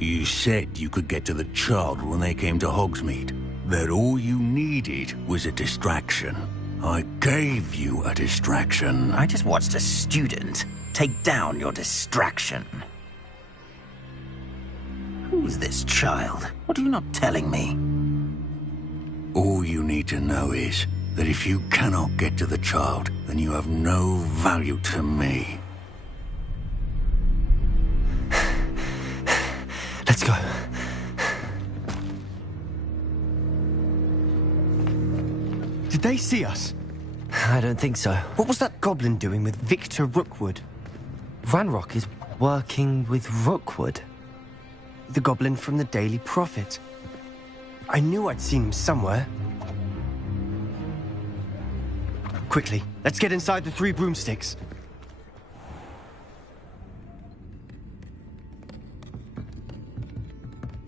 You said you could get to the child when they came to Hogsmeade. That all you needed was a distraction. I gave you a distraction. I just watched a student take down your distraction. Who's this child? What are you not telling me? All you need to know is that if you cannot get to the child, then you have no value to me. Let's go. Did they see us? I don't think so. What was that goblin doing with Victor Rookwood? Ranrock is working with Rookwood. The goblin from the Daily Prophet. I knew I'd seen him somewhere. Quickly, let's get inside the 3 broomsticks.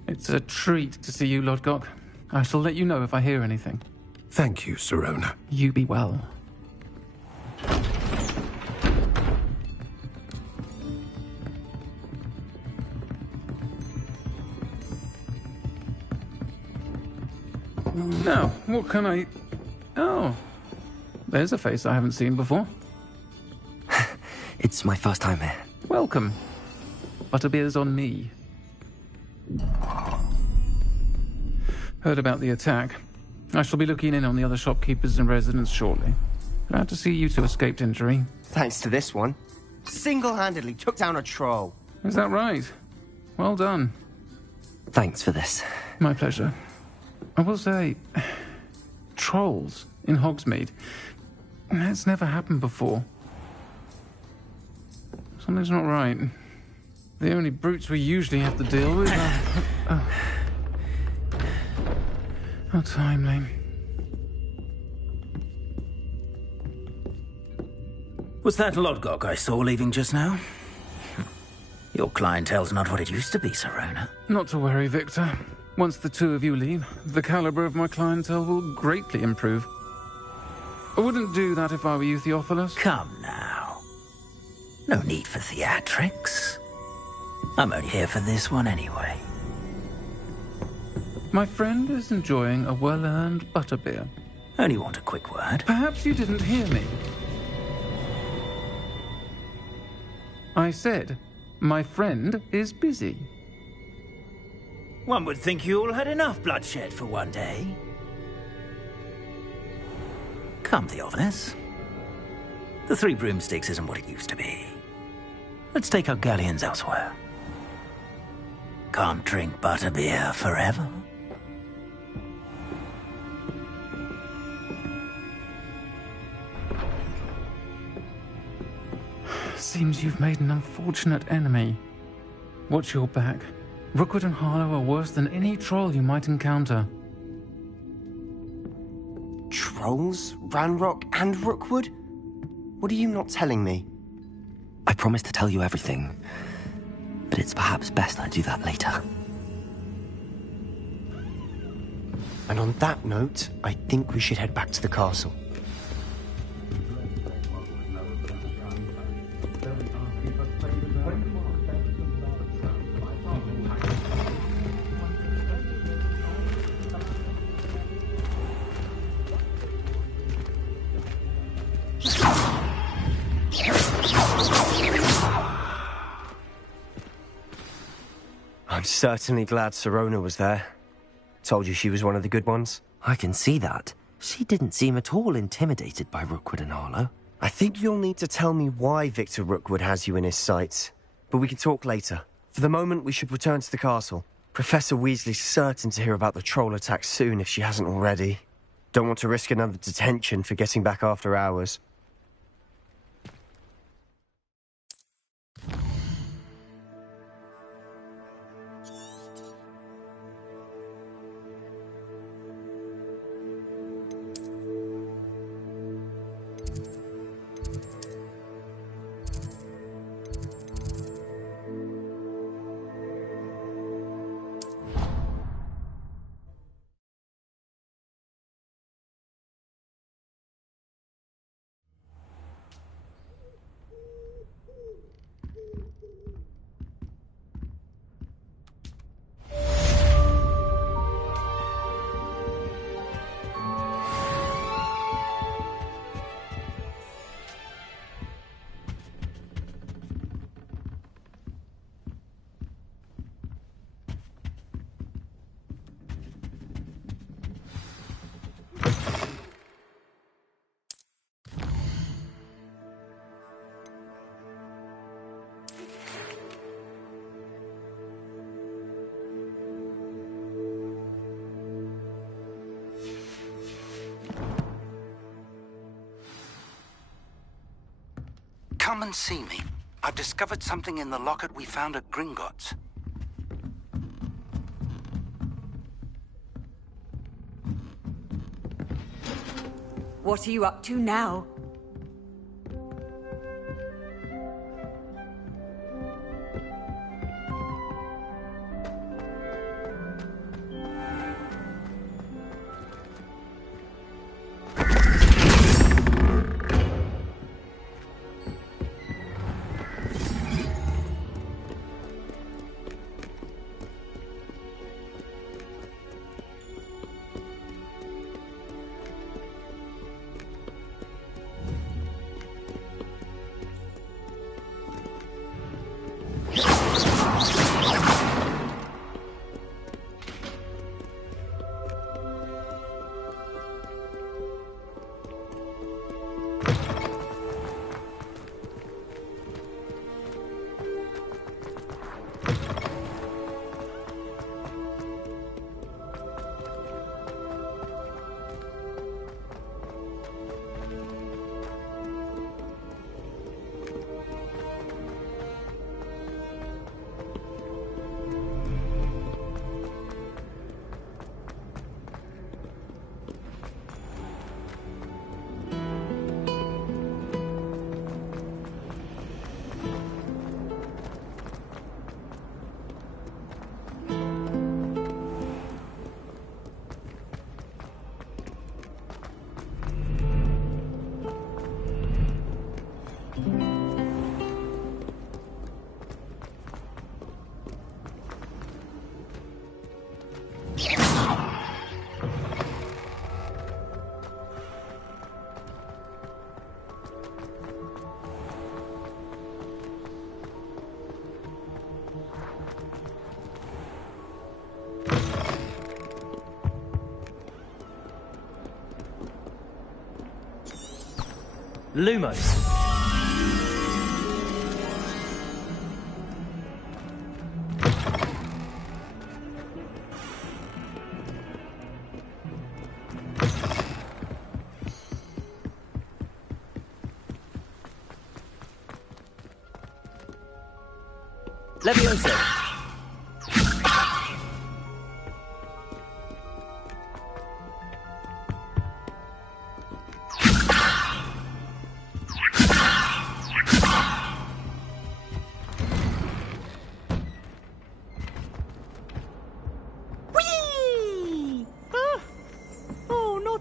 It's a treat to see you, Lodgok. I shall let you know if I hear anything. Thank you, Sirona. You be well. Now, what can I... Oh, there's a face I haven't seen before. It's my first time here. Welcome. Butterbeer's on me. Heard about the attack. I shall be looking in on the other shopkeepers and residents shortly. Glad to see you two escaped injury. Thanks to this one. Single-handedly took down a troll. Is that right? Well done. Thanks for this. My pleasure. I will say, trolls in Hogsmeade. That's never happened before. Something's not right. The only brutes we usually have to deal with are... How timely. Was that Lodgok I saw leaving just now? Your clientele's not what it used to be, Sirona. Not to worry, Victor. Once the two of you leave, the caliber of my clientele will greatly improve. I wouldn't do that if I were you, Theophilus. Come now. No need for theatrics. I'm only here for this one anyway. My friend is enjoying a well-earned butterbeer. Only want a quick word. Perhaps you didn't hear me. I said, my friend is busy. One would think you all had enough bloodshed for one day. Come, Theophilus. The 3 broomsticks isn't what it used to be. Let's take our galleons elsewhere. Can't drink butterbeer forever. Seems you've made an unfortunate enemy. Watch your back. Rookwood and Harlow are worse than any troll you might encounter. Trolls? Ranrock and Rookwood? What are you not telling me? I promised to tell you everything, but it's perhaps best I do that later. And on that note, I think we should head back to the castle. I'm certainly glad Sirona was there. Told you she was one of the good ones. I can see that. She didn't seem at all intimidated by Rookwood and Harlow. I think you'll need to tell me why Victor Rookwood has you in his sights. But we can talk later. For the moment, we should return to the castle. Professor Weasley's certain to hear about the troll attack soon if she hasn't already. Don't want to risk another detention for getting back after hours. come and see me. I've discovered something in the locket we found at Gringotts. What are you up to now? Lumos. Levioso.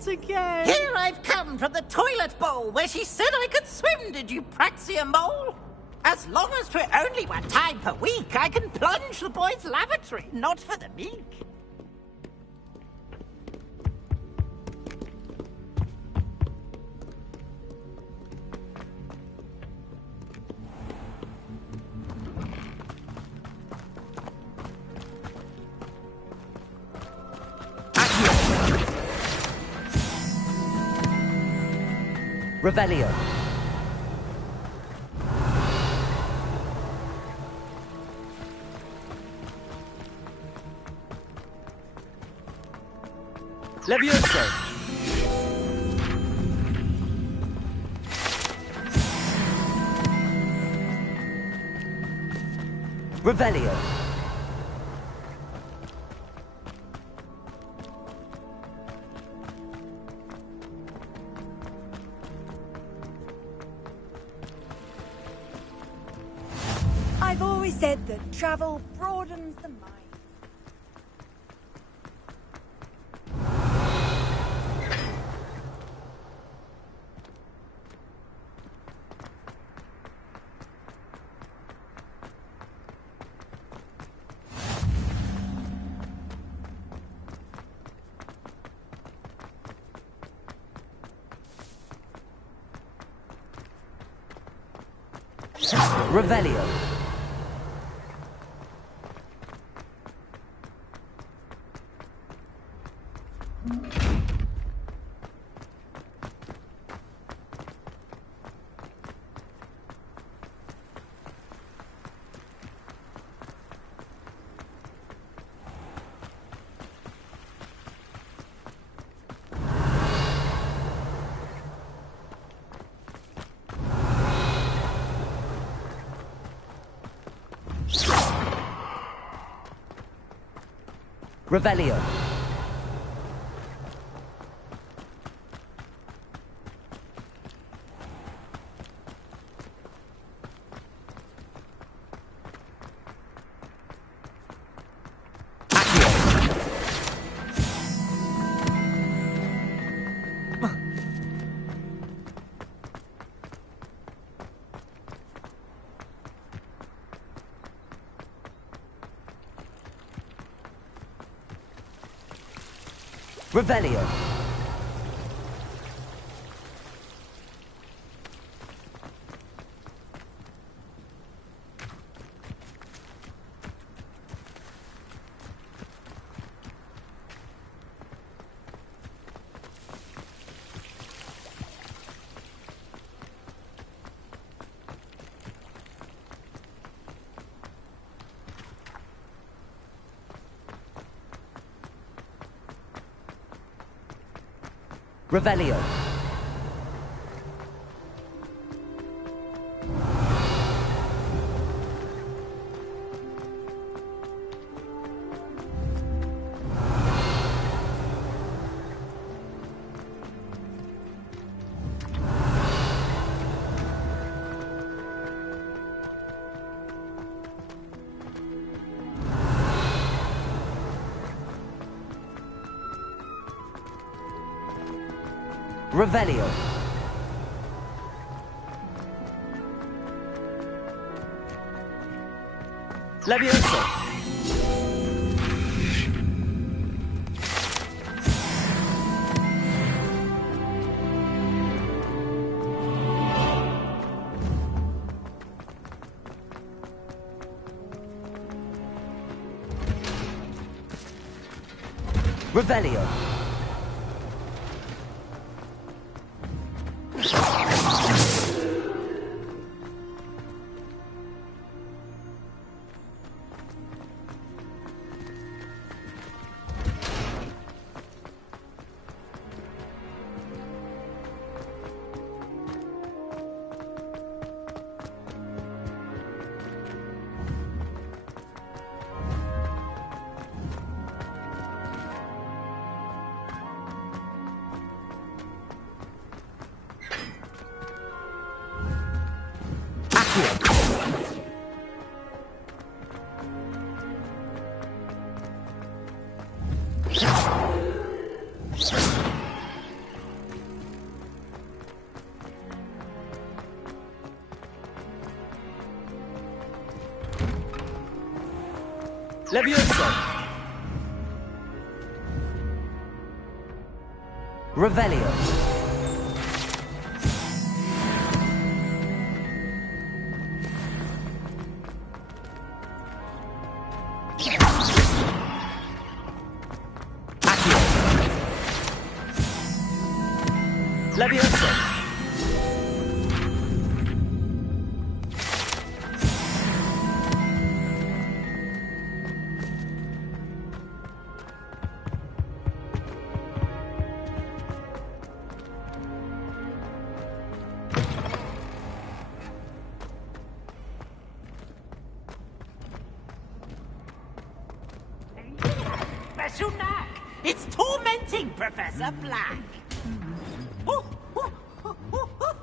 Again. Here I've come from the toilet bowl where she said I could swim, did you praxia mole? As long as 'twere only one time per week, I can plunge the boys' lavatory, not for the meek. Revelio. Levioso. Revelio. I've always said that travel broadens the mind. Revelio. Revelio. Revelio. Revelio. Revelio. Levioso. Revelio. Levioso. Revelio. Levioso. Special knack. It's tormenting Professor Black. Ooh, ooh, ooh, ooh, ooh.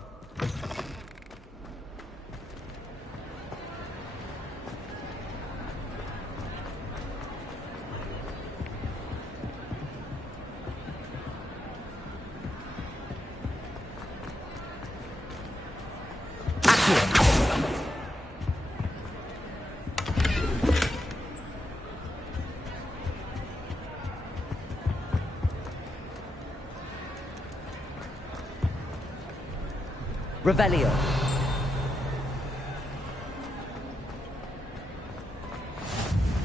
Revelio.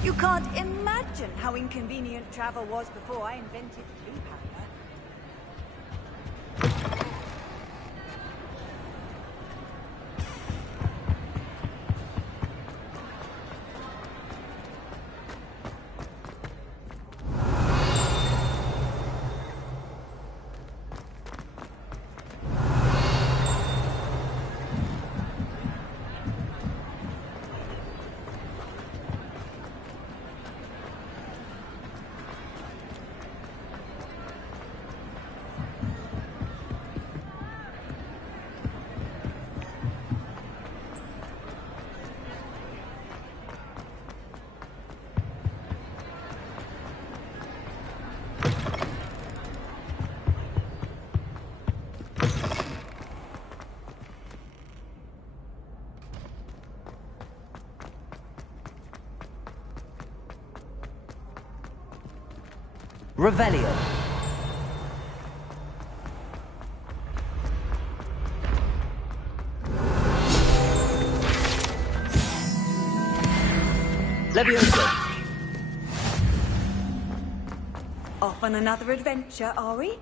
You can't imagine how inconvenient travel was before I invented blue powder. Revelio. Levioso. Off on another adventure, are we?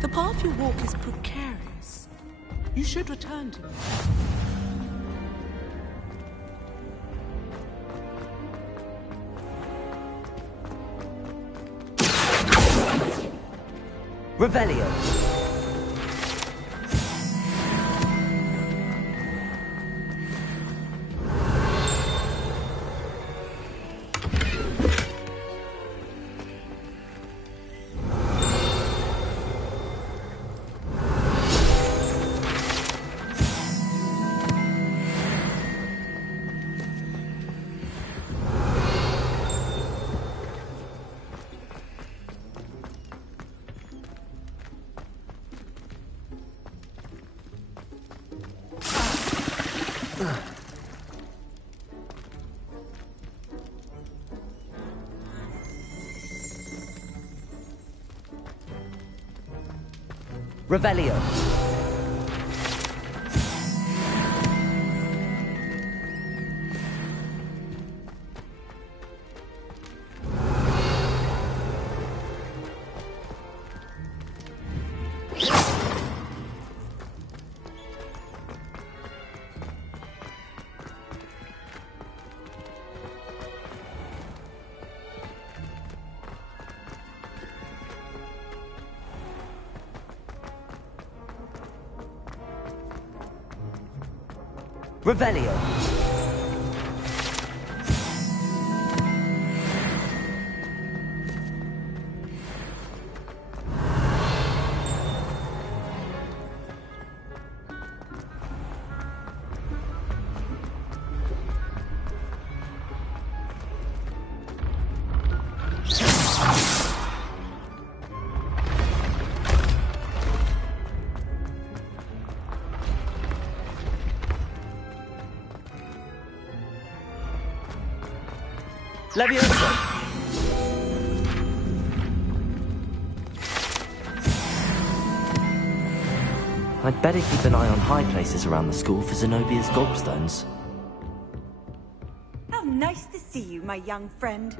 The path you walk is precarious. You should return to me. Revelio. Revelio. Revelio. Levioso. I'd better keep an eye on high places around the school for Zenobia's gobstones. How nice to see you, my young friend.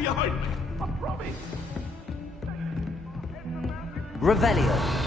behind me. I promise. Revelio.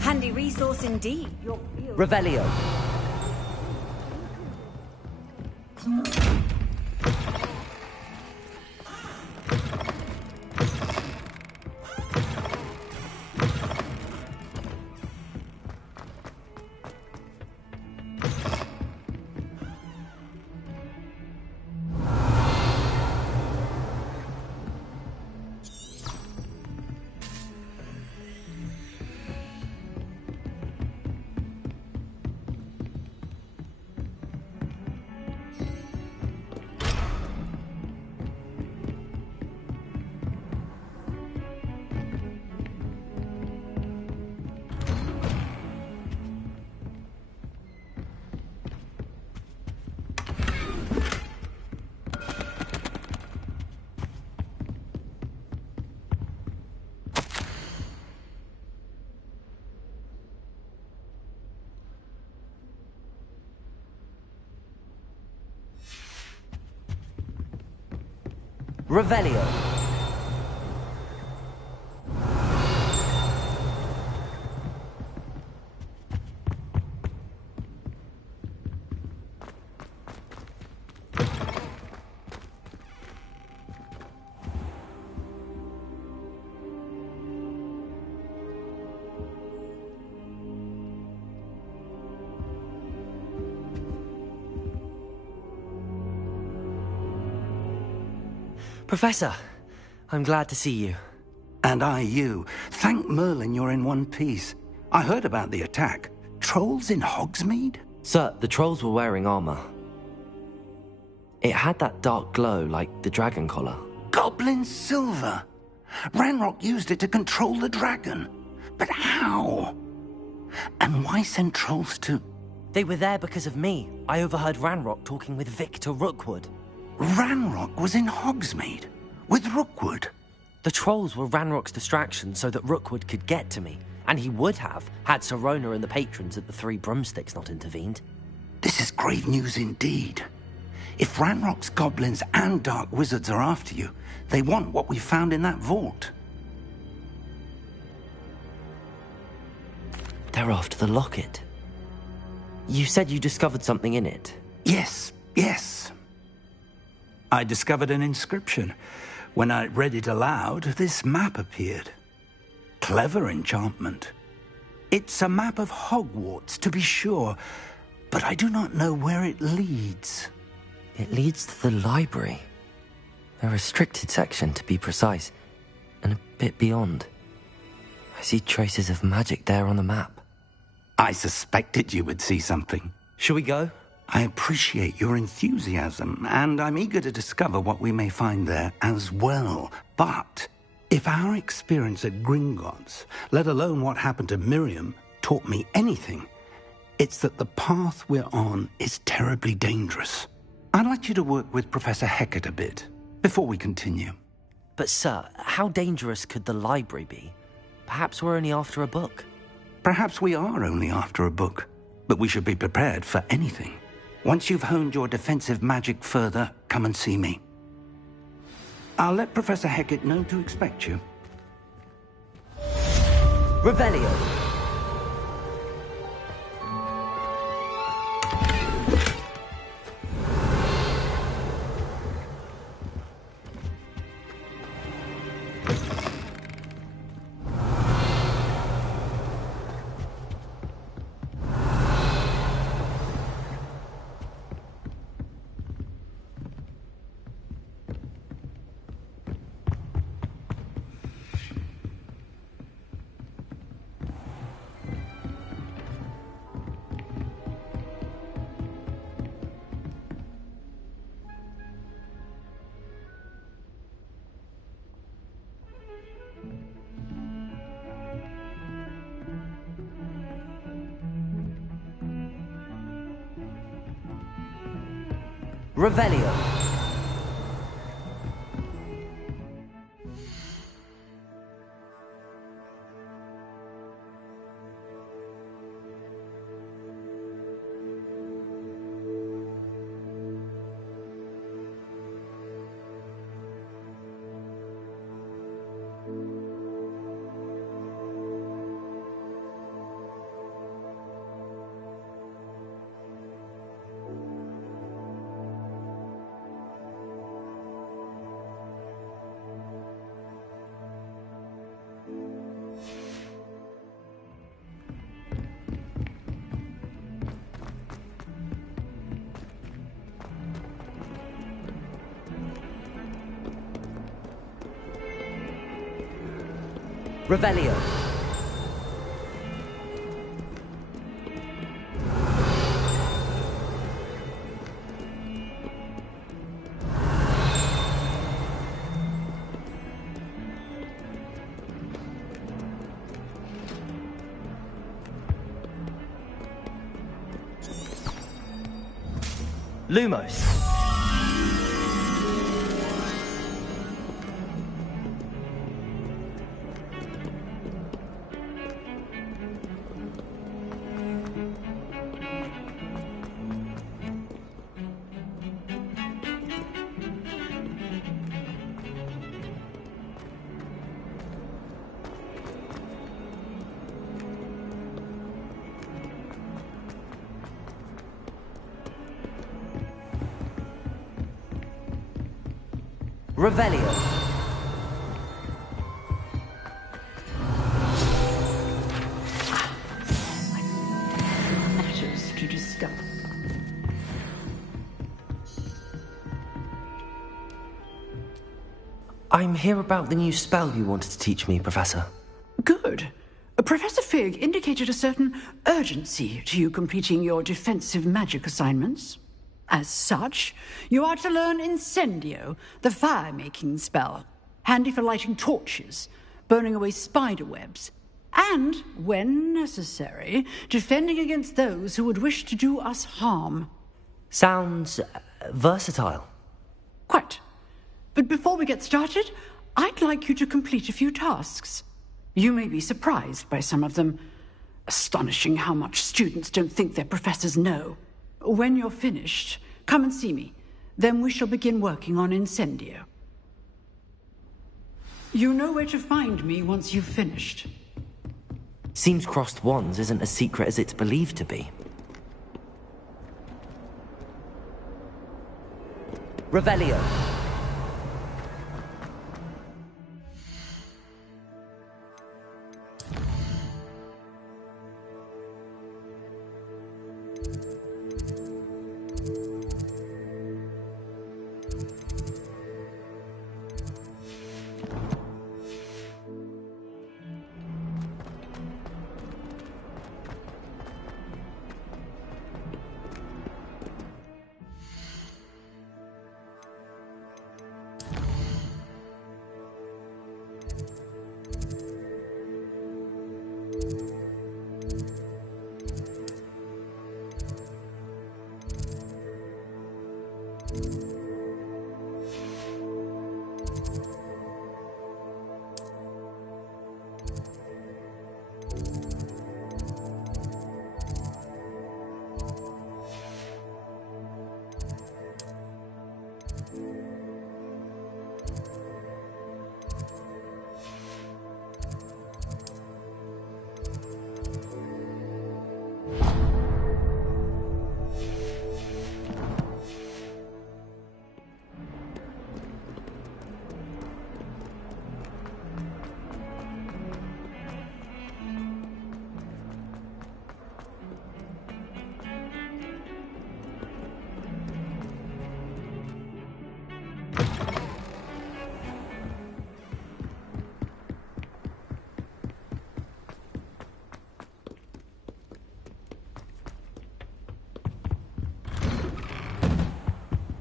Handy resource indeed. Revelio. Revelio. Professor, I'm glad to see you. And I you. Thank Merlin you're in one piece. I heard about the attack. Trolls in Hogsmeade? Sir, the trolls were wearing armor. It had that dark glow like the dragon collar. Goblin silver! Ranrock used it to control the dragon. But how? And why send trolls to... They were there because of me. I overheard Ranrock talking with Victor Rookwood. Ranrock was in Hogsmeade? With Rookwood? The trolls were Ranrock's distraction so that Rookwood could get to me. And he would have, had Sirona and the patrons at the Three Broomsticks not intervened. This is grave news indeed. If Ranrock's goblins and dark wizards are after you, they want what we found in that vault. They're after the locket. You said you discovered something in it. Yes. I discovered an inscription. When I read it aloud, this map appeared. Clever enchantment. It's a map of Hogwarts, to be sure, but I do not know where it leads. It leads to the library. A restricted section, to be precise, and a bit beyond. I see traces of magic there on the map. I suspected you would see something. Shall we go? I appreciate your enthusiasm, and I'm eager to discover what we may find there as well. But if our experience at Gringotts, let alone what happened to Miriam, taught me anything, it's that the path we're on is terribly dangerous. I'd like you to work with Professor Hecat a bit before we continue. But sir, how dangerous could the library be? Perhaps we're only after a book. Perhaps we are only after a book, but we should be prepared for anything. Once you've honed your defensive magic further, come and see me. I'll let Professor Hecat know to expect you. Revelio. Revelio. Revelio. Lumos. Revelio. Matters to discuss. I'm here about the new spell you wanted to teach me, Professor. Good. Professor Fig indicated a certain urgency to you completing your defensive magic assignments. As such, you are to learn Incendio, the fire-making spell, handy for lighting torches, burning away spider webs, and, when necessary, defending against those who would wish to do us harm. Sounds versatile. Quite. But before we get started, I'd like you to complete a few tasks. You may be surprised by some of them. Astonishing how much students don't think their professors know. When you're finished, come and see me. Then we shall begin working on Incendio. You know where to find me once you've finished. Seems crossed wands isn't as secret as it's believed to be. Revelio.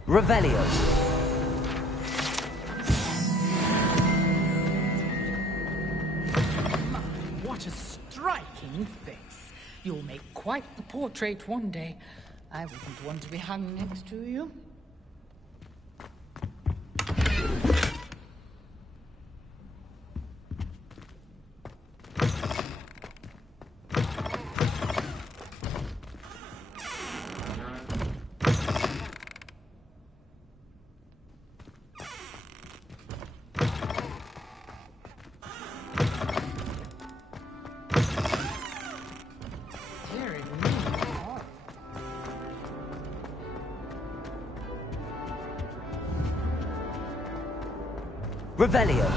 Revelio. What a striking face. You'll make quite the portrait one day. I wouldn't want to be hung next to you. Revelio.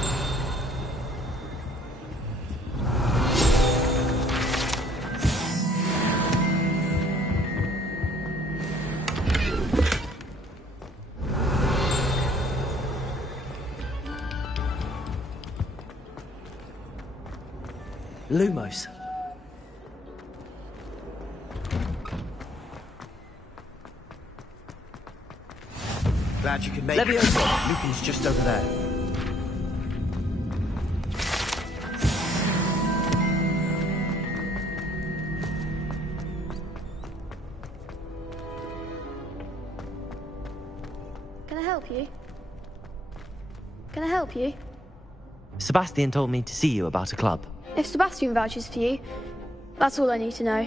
Lumos. Glad you could make it. Leviosa. Lucan's just over there. Can I help you? Can I help you? Sebastian told me to see you about a club. If Sebastian vouches for you, that's all I need to know.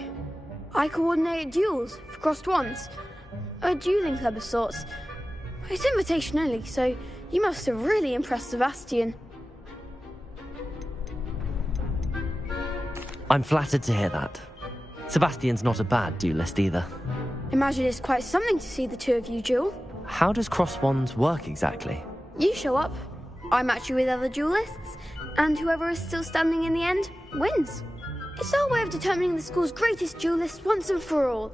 I coordinate duels for crossed wands. A dueling club of sorts. It's invitation only, so you must have really impressed Sebastian. I'm flattered to hear that. Sebastian's not a bad duelist either. Imagine it's quite something to see the two of you duel. How does cross wands work exactly? You show up, I match you with other duelists, and whoever is still standing in the end wins. It's our way of determining the school's greatest duelist once and for all.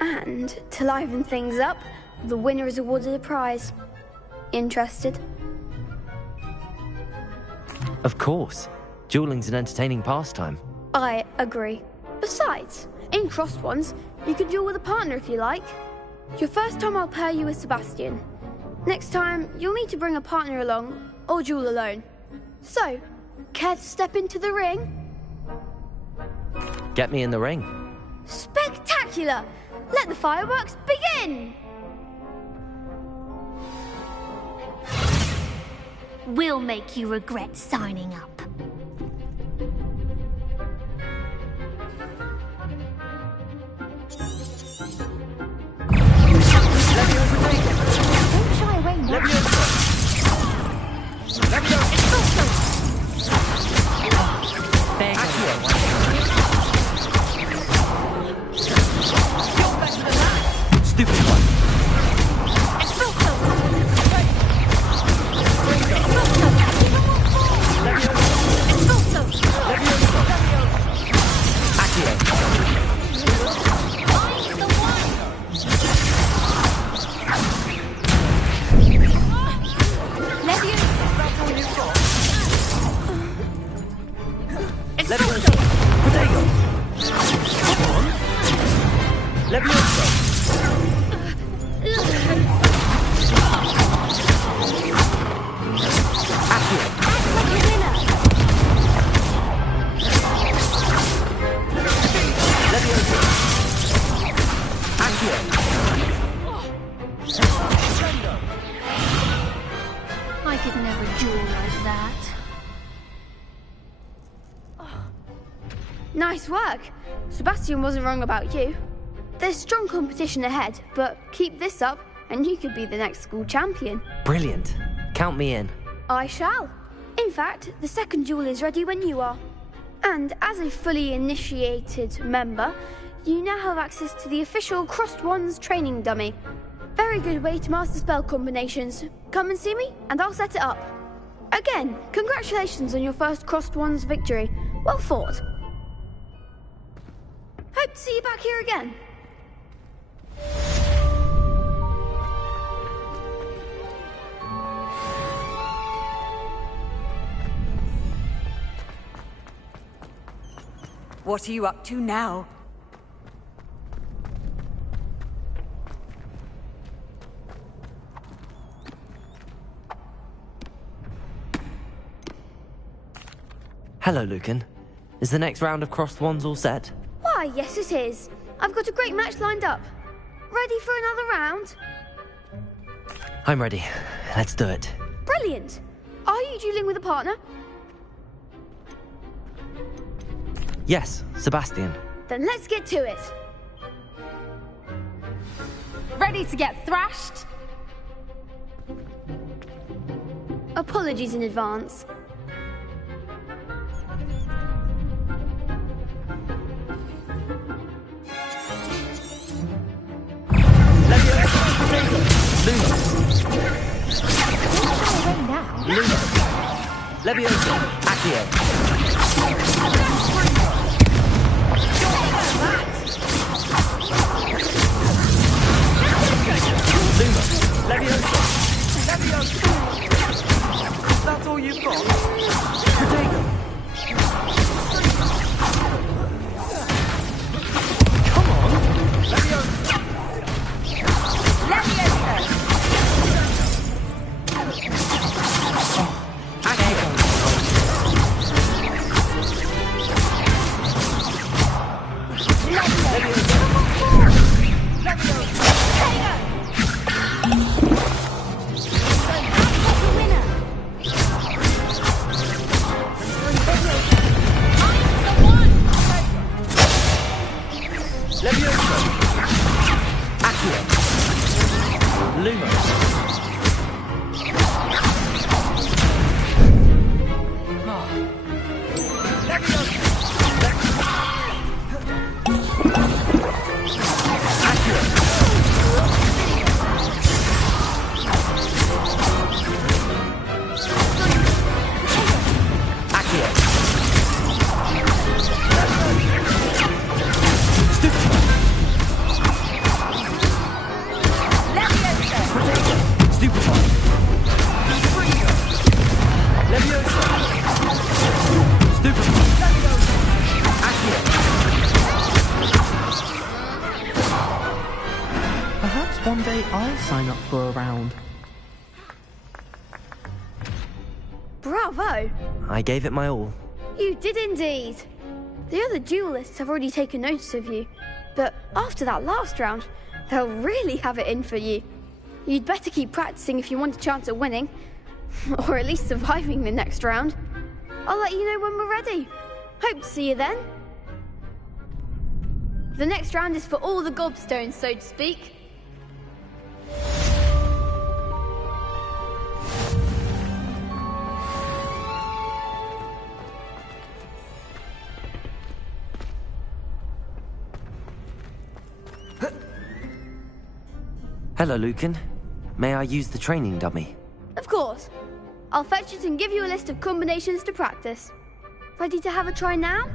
And to liven things up, the winner is awarded a prize. Interested? Of course. Dueling's an entertaining pastime. I agree. Besides, in crossed ones, you can duel with a partner if you like. Your first time I'll pair you with Sebastian. Next time, you'll need to bring a partner along, or duel alone. So, care to step into the ring? Get me in the ring. Spectacular! Let the fireworks begin! We'll make you regret signing up. Don't shy away now. Stupid one. I could never duel like that. Nice work. Sebastian wasn't wrong about you. There's strong competition ahead, but keep this up and you could be the next school champion. Brilliant. Count me in. I shall. In fact, the second duel is ready when you are. And as a fully initiated member, you now have access to the official Crossed Wands training dummy. Very good way to master spell combinations. Come and see me, and I'll set it up. Again, congratulations on your first Crossed Wands victory. Well fought. Hope to see you back here again. What are you up to now? Hello, Lucan. Is the next round of crossed wands all set? Why, yes it is. I've got a great match lined up. Ready for another round? I'm ready. Let's do it. Brilliant. Are you dueling with a partner? Yes, Sebastian. Then let's get to it. Ready to get thrashed? Apologies in advance. Luna. Levioso! Accio! Luma! Levioso! Levioso! That's all you've got? Protego! Come on! Levioso! Levioso! One day I'll sign up for a round. Bravo! I gave it my all. You did indeed. The other duelists have already taken notice of you, but after that last round, they'll really have it in for you. You'd better keep practicing if you want a chance at winning, or at least surviving the next round. I'll let you know when we're ready. Hope to see you then. The next round is for all the gobstones, so to speak. Hello, Lucan. May I use the training dummy? Of course. I'll fetch it and give you a list of combinations to practice. Ready to have a try now?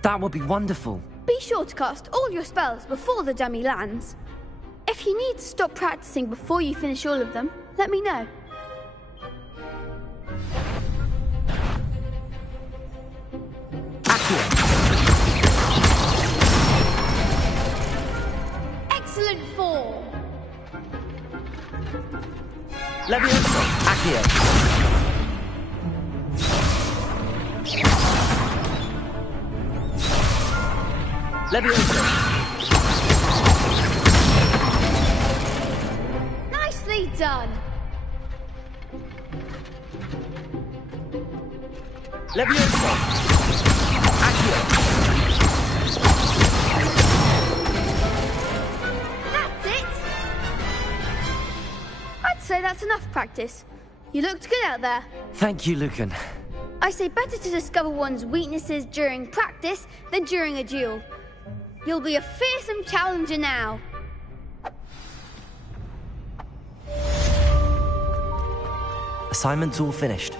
That would be wonderful. Be sure to cast all your spells before the dummy lands. If you need to stop practicing before you finish all of them, let me know. Excellent form. Levioso! Accio! Levioso! Nicely done. Levioso! Accio! That's it! I'd say that's enough practice. You looked good out there. Thank you, Lucan. I say better to discover one's weaknesses during practice than during a duel. You'll be a fearsome challenger now. Assignment's all finished.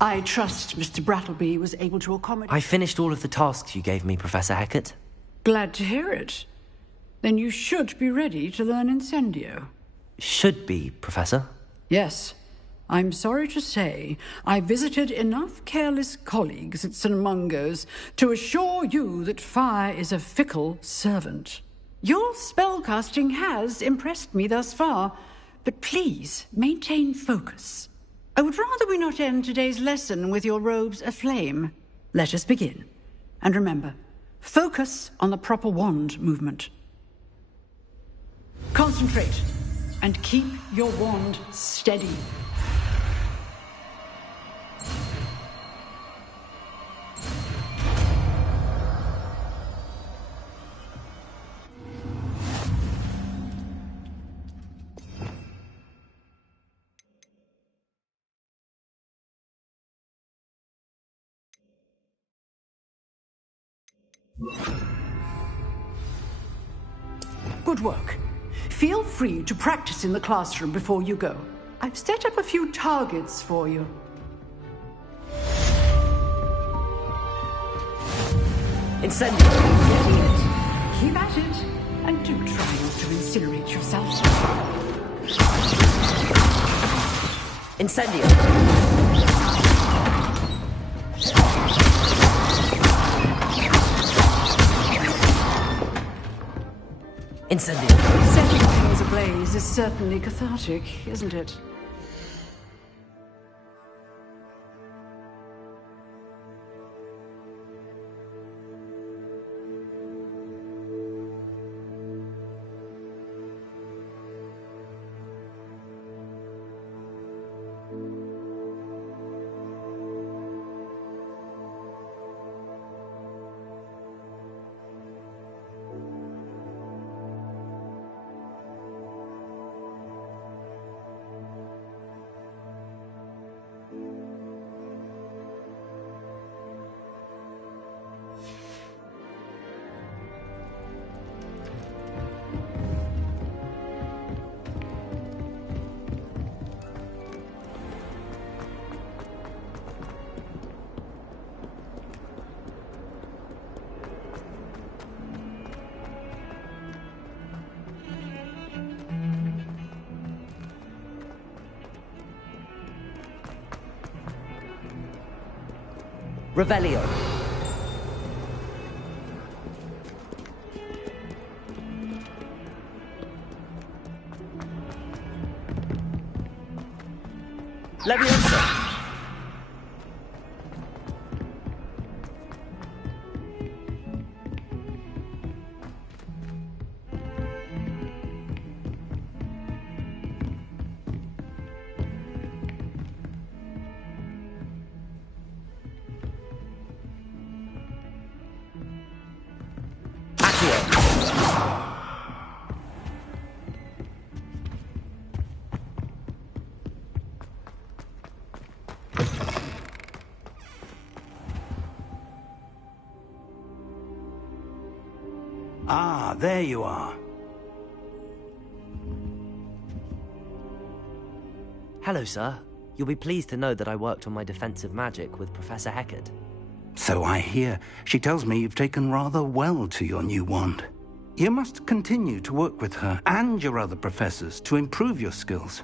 I trust Mr. Brattleby was able to accommodate... I finished all of the tasks you gave me, Professor Hecat. Glad to hear it. Then you should be ready to learn Incendio. Should be, Professor. Yes. I'm sorry to say I visited enough careless colleagues at St. Mungo's to assure you that fire is a fickle servant. Your spellcasting has impressed me thus far, but please maintain focus. I would rather we not end today's lesson with your robes aflame. Let us begin. And remember, focus on the proper wand movement. Concentrate, and keep your wand steady. Good work. Feel free to practice in the classroom before you go. I've set up a few targets for you. Incendio! Keep at it, and do try not to incinerate yourself. Incendio! Incendio! Setting things ablaze is certainly cathartic, isn't it? Revelio. Leviosa. Ah, there you are. Hello, sir. You'll be pleased to know that I worked on my defensive magic with Professor Heckard. So I hear. She tells me you've taken rather well to your new wand. You must continue to work with her and your other professors to improve your skills.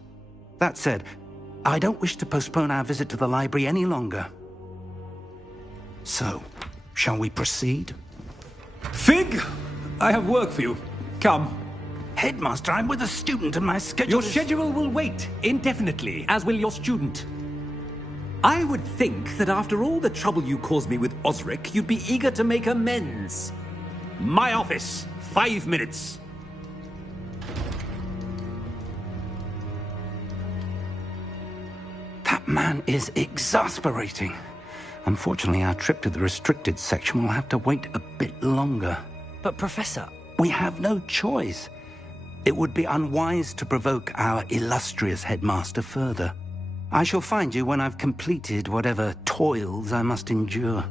That said, I don't wish to postpone our visit to the library any longer. So, shall we proceed? Fig! I have work for you. Come. Headmaster, I'm with a student and my schedule Your schedule will wait indefinitely, as will your student. I would think that after all the trouble you caused me with Osric, you'd be eager to make amends. My office. 5 minutes. That man is exasperating. Unfortunately, our trip to the restricted section will have to wait a bit longer. But, Professor... We have no choice. It would be unwise to provoke our illustrious headmaster further. I shall find you when I've completed whatever toils I must endure.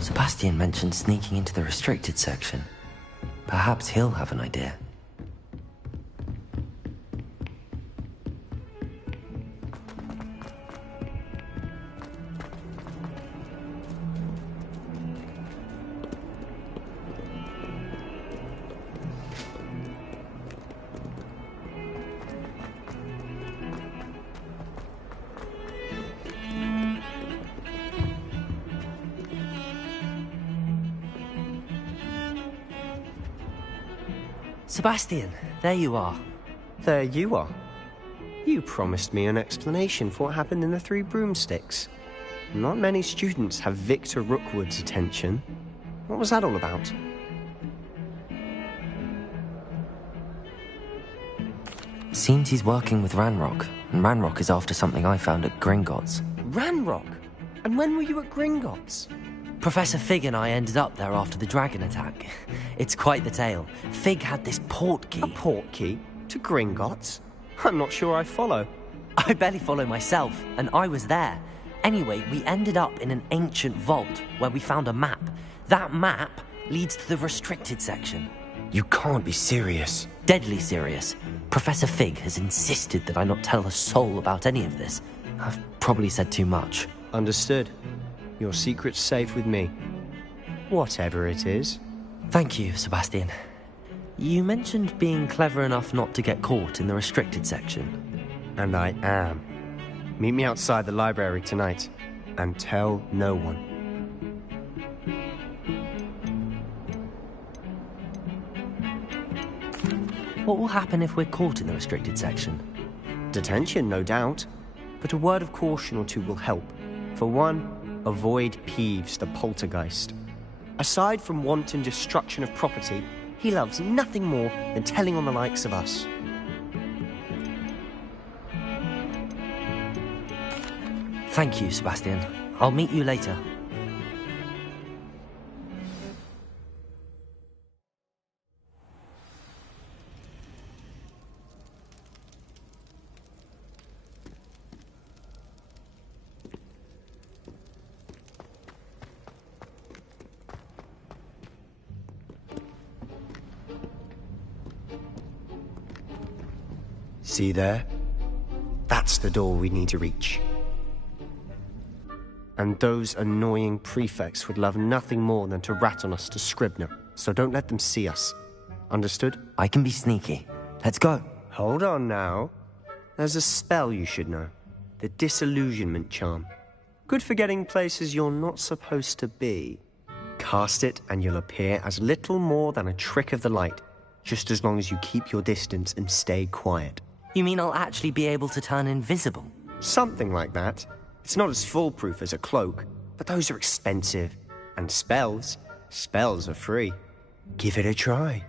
Sebastian mentioned sneaking into the restricted section. Perhaps he'll have an idea. Sebastian, there you are. There you are. You promised me an explanation for what happened in the Three Broomsticks. Not many students have Victor Rookwood's attention. What was that all about? Seems he's working with Ranrock, and Ranrock is after something I found at Gringotts. Ranrock? And when were you at Gringotts? Professor Fig and I ended up there after the dragon attack. It's quite the tale. Fig had this port key. A port key? To Gringotts? I'm not sure I follow. I barely follow myself, and I was there. Anyway, we ended up in an ancient vault where we found a map. That map leads to the restricted section. You can't be serious. Deadly serious. Professor Fig has insisted that I not tell a soul about any of this. I've probably said too much. Understood. Your secret's safe with me. Whatever it is. Thank you, Sebastian. You mentioned being clever enough not to get caught in the restricted section. And I am. Meet me outside the library tonight, and tell no one. What will happen if we're caught in the restricted section? Detention, no doubt. But a word of caution or two will help. For one, avoid Peeves the poltergeist. Aside from wanton destruction of property, he loves nothing more than telling on the likes of us. Thank you, Sebastian. I'll meet you later. See there? That's the door we need to reach. And those annoying prefects would love nothing more than to rat on us to Scribner, so don't let them see us. Understood? I can be sneaky. Let's go. Hold on now. There's a spell you should know. The Disillusionment Charm. Good for getting places you're not supposed to be. Cast it and you'll appear as little more than a trick of the light, just as long as you keep your distance and stay quiet. You mean I'll actually be able to turn invisible? Something like that. It's not as foolproof as a cloak, but those are expensive. And spells are free. Give it a try.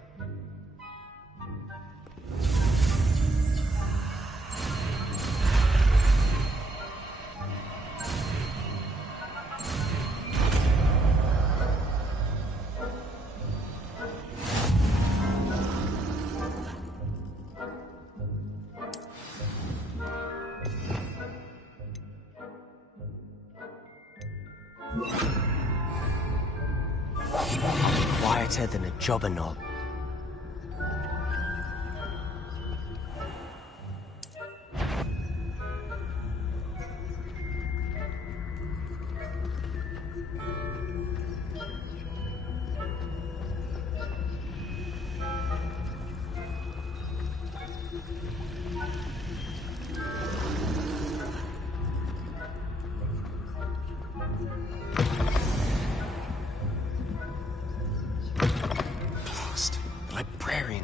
Quieter than a jobber knob.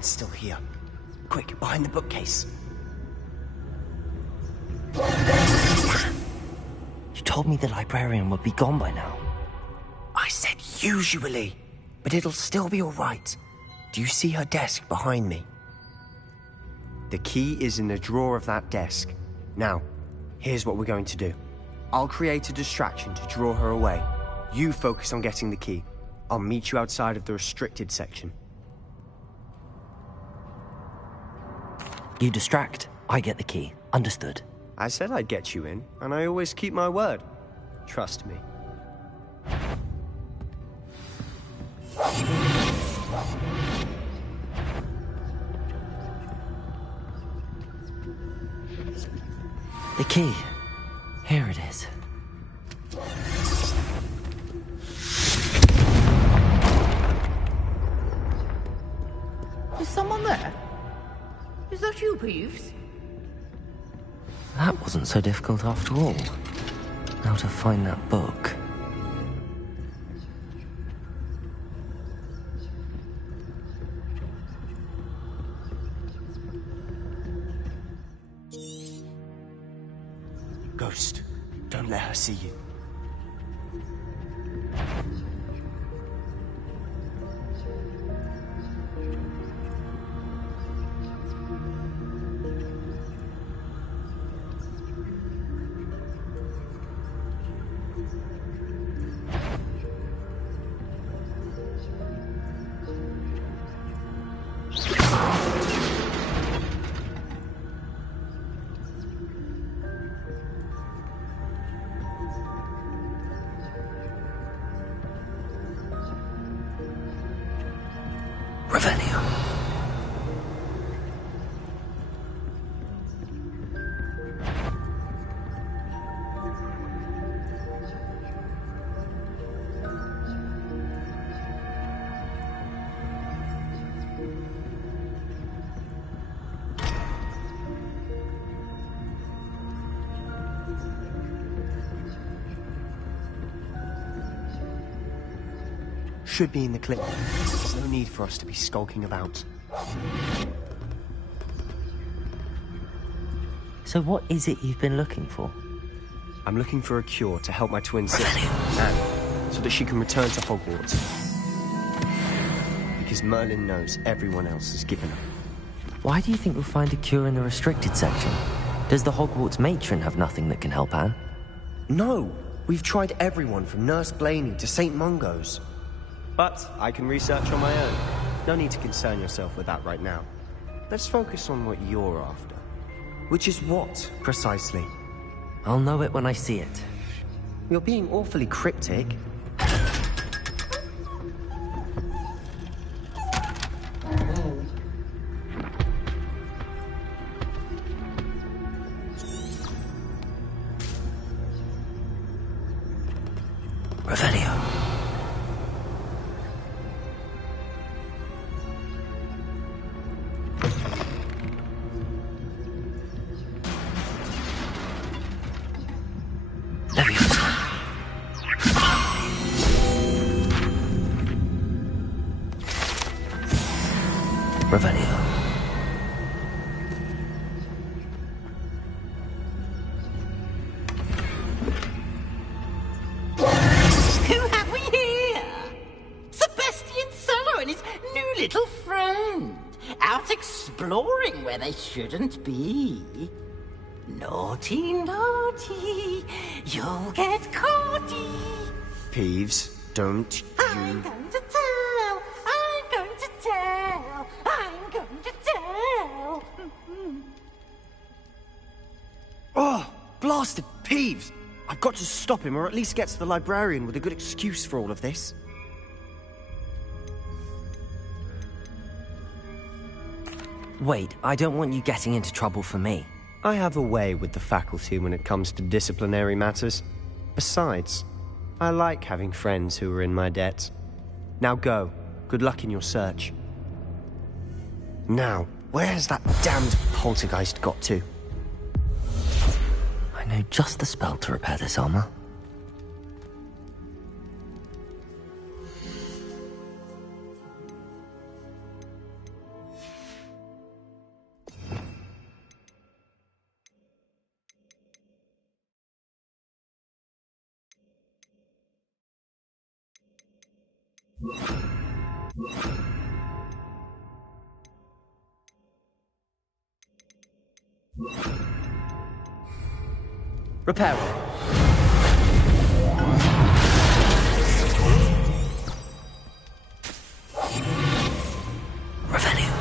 Still here. Quick, behind the bookcase. You told me the librarian would be gone by now. I said usually, but it'll still be all right. Do you see her desk behind me? The key is in the drawer of that desk. Now, here's what we're going to do. I'll create a distraction to draw her away. You focus on getting the key. I'll meet you outside of the restricted section. You distract, I get the key. Understood. I said I'd get you in, and I always keep my word. Trust me. The key. Here it is. Is someone there? Is that you, Peeves? That wasn't so difficult after all. Now to find that book. Ghost, don't let her see you. Should be in the clip. There's no need for us to be skulking about. So what is it you've been looking for? I'm looking for a cure to help my twin sister, Anne, so that she can return to Hogwarts. Because Merlin knows everyone else has given up. Why do you think we'll find a cure in the restricted section? Does the Hogwarts matron have nothing that can help Anne? No! We've tried everyone from Nurse Blaney to St. Mungo's. But I can research on my own. No need to concern yourself with that right now. Let's focus on what you're after. Which is what, precisely? I'll know it when I see it. You're being awfully cryptic. Revelio. Revelio. Who have we here? Sebastian Sallow and his new little friend. Out exploring where they shouldn't be. Naughty, naughty. You'll get caughty. Peeves, don't I'm going to tell. I'm going to tell. I'm going to tell. Oh, blasted Peeves! I've got to stop him, or at least get to the librarian with a good excuse for all of this. Wait, I don't want you getting into trouble for me. I have a way with the faculty when it comes to disciplinary matters. Besides, I like having friends who are in my debt. Now go. Good luck in your search. Now, where's that damned poltergeist got to? I know just the spell to repair this armor. Repair. Revelio.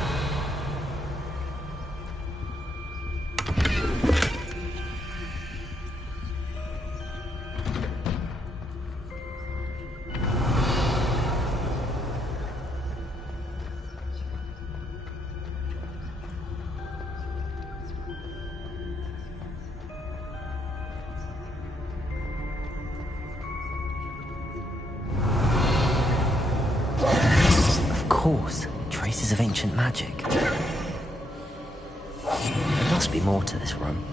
Of course, traces of ancient magic. There must be more to this room.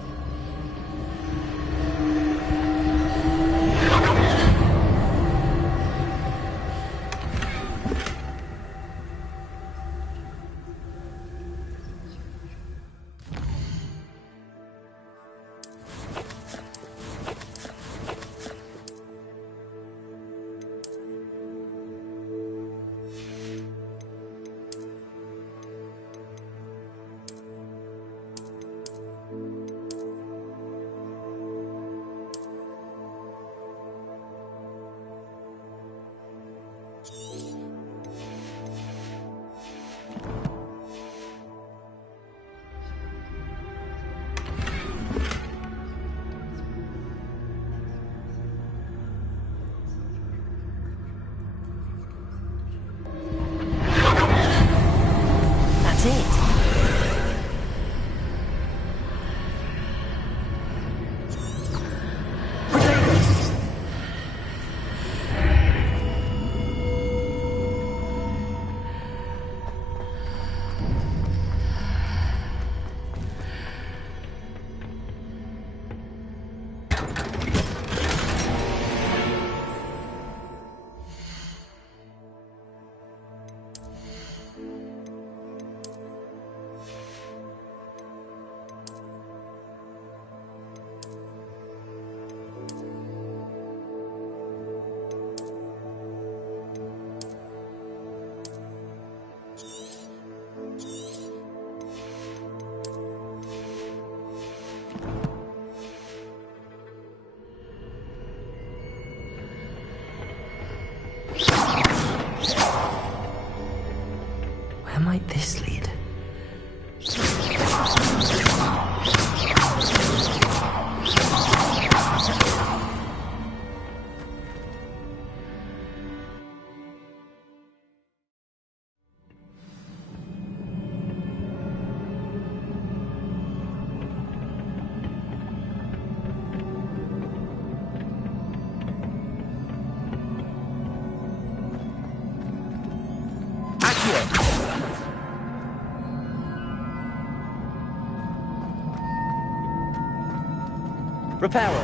Reparo.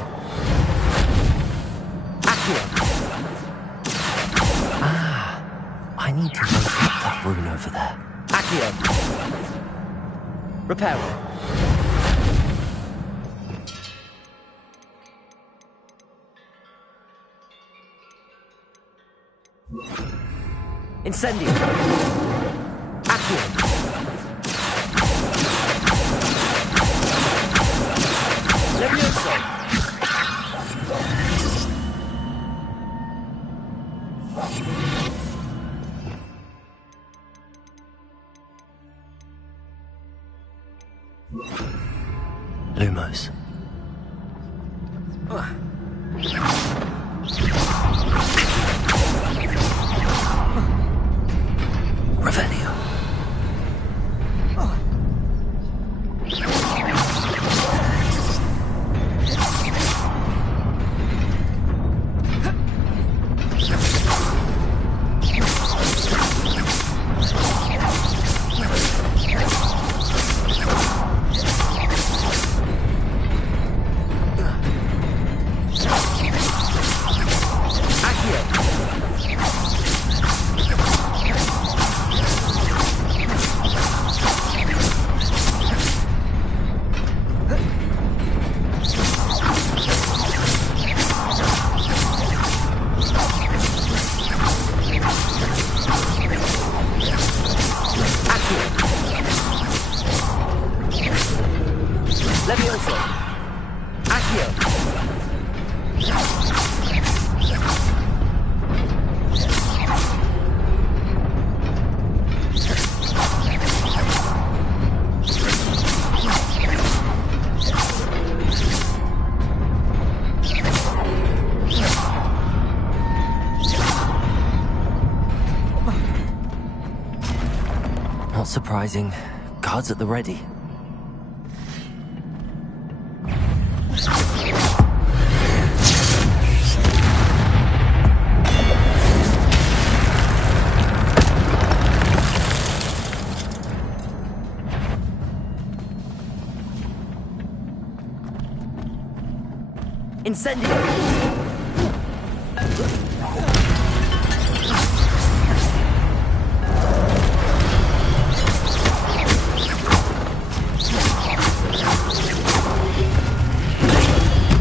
Accio. I need to look up that rune over there. Accio. Reparo. Incendio. Accio. Levioso. Lumos. Revelio. Levioso. Accio. Not surprising. Guards at the ready. Incendio.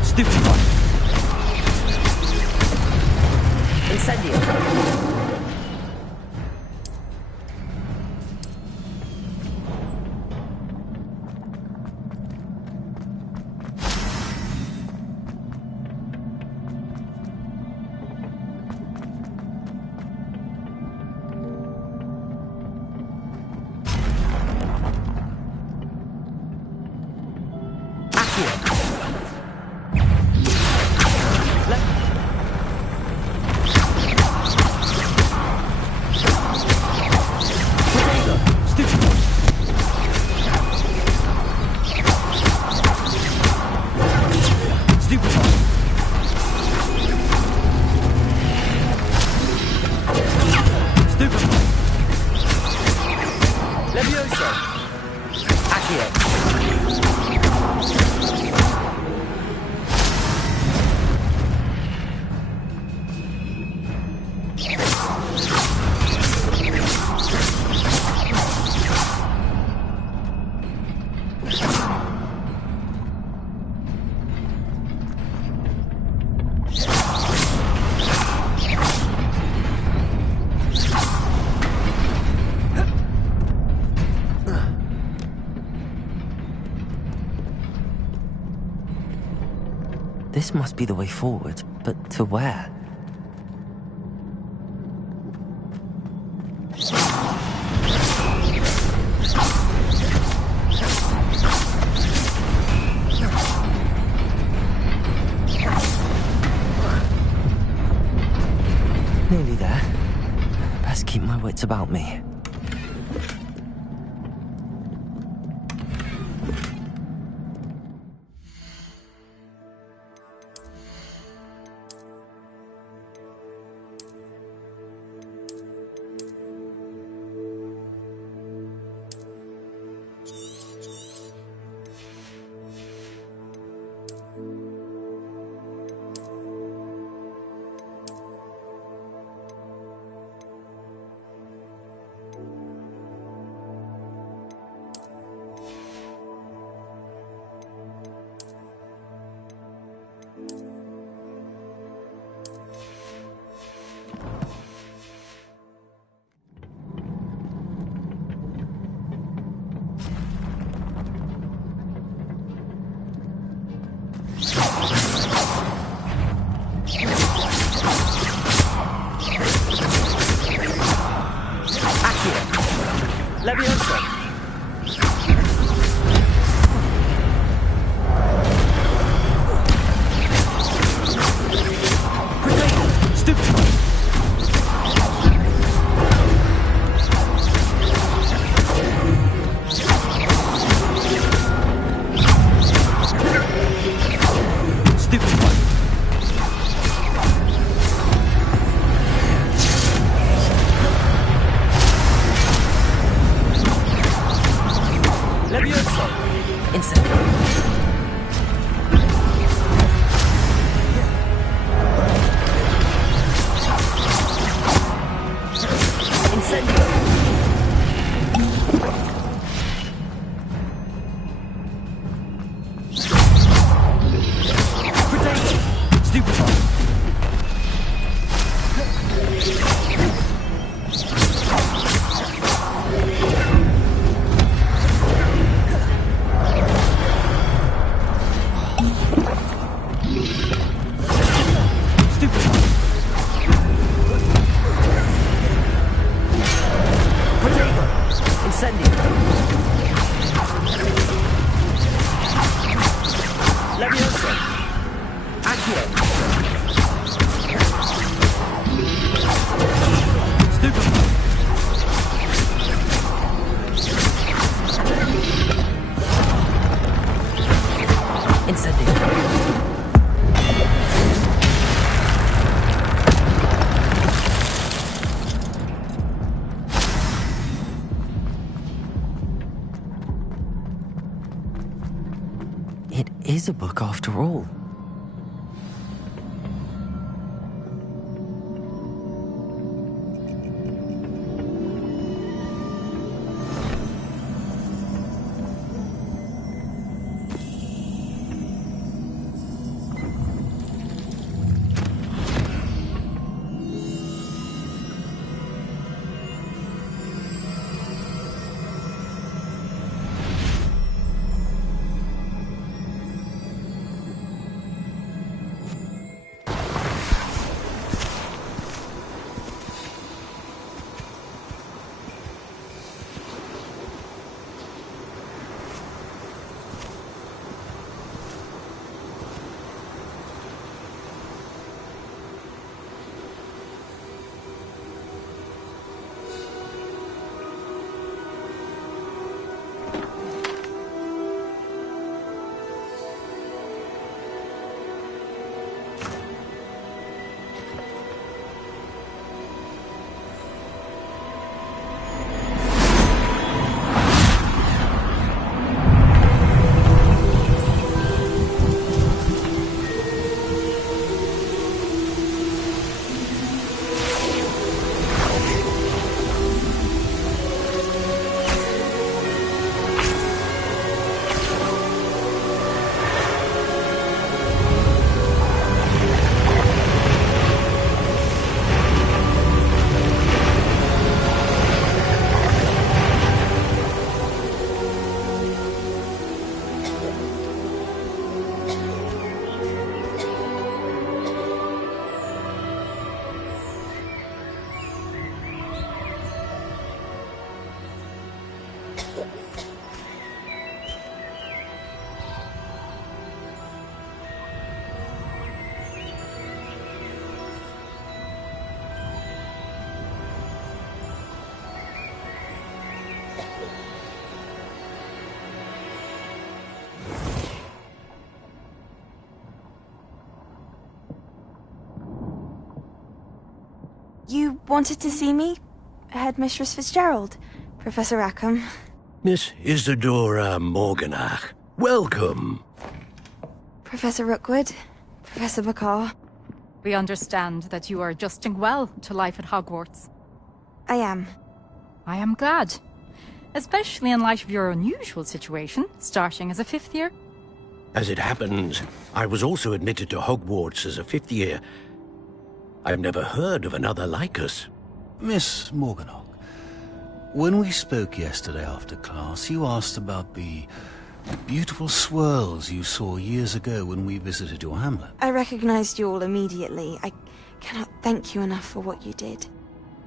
Stupefy. Incendio. Levioso. Accio. This must be the way forward, but to where? Nearly there. Best keep my wits about me. Levioso! It is a book after all. You wanted to see me? Headmistress Fitzgerald, Professor Rackham. Miss Isadora Morganach, welcome. Professor Rookwood, Professor Bakar. We understand that you are adjusting well to life at Hogwarts. I am. I am glad. Especially in light of your unusual situation, starting as a fifth year. As it happens, I was also admitted to Hogwarts as a fifth year. I've never heard of another like us. Miss Morganach, when we spoke yesterday after class, you asked about the beautiful swirls you saw years ago when we visited your hamlet. I recognized you all immediately. I cannot thank you enough for what you did.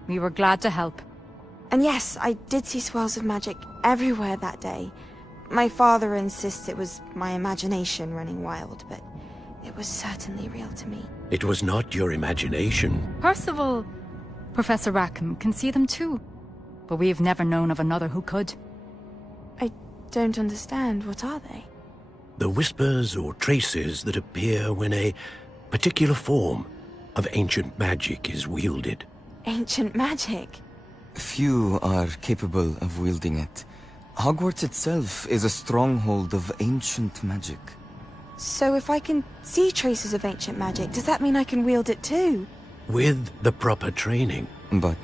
We were glad to help. And yes, I did see swirls of magic everywhere that day. My father insists it was my imagination running wild, but it was certainly real to me. It was not your imagination. Percival, Professor Rackham can see them too. But we've never known of another who could. I don't understand. What are they? The whispers or traces that appear when a particular form of ancient magic is wielded. Ancient magic? Few are capable of wielding it. Hogwarts itself is a stronghold of ancient magic. So if I can see traces of ancient magic, does that mean I can wield it too? With the proper training. But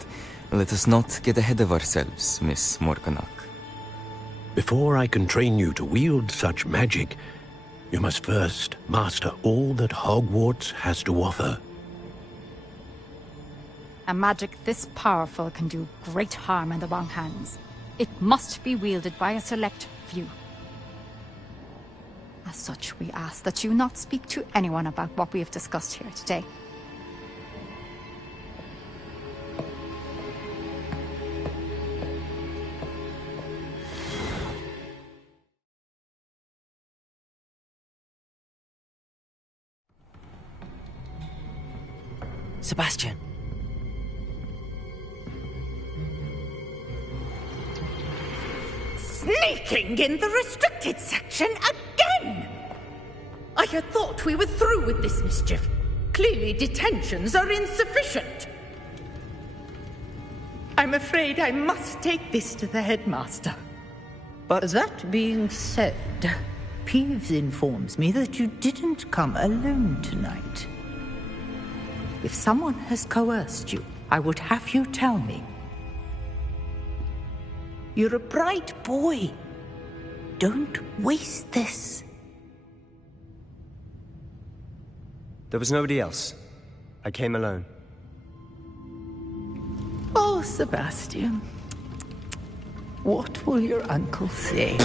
let us not get ahead of ourselves, Miss Morganach. Before I can train you to wield such magic, you must first master all that Hogwarts has to offer. A magic this powerful can do great harm in the wrong hands. It must be wielded by a select few. As such, we ask that you not speak to anyone about what we have discussed here today. Sebastian. Sneaking in the restricted section again! I had thought we were through with this mischief. Clearly detentions are insufficient. I'm afraid I must take this to the headmaster. But that being said, Peeves informs me that you didn't come alone tonight. If someone has coerced you, I would have you tell me. You're a bright boy. Don't waste this. there was nobody else. I came alone. Oh, Sebastian. What will your uncle say?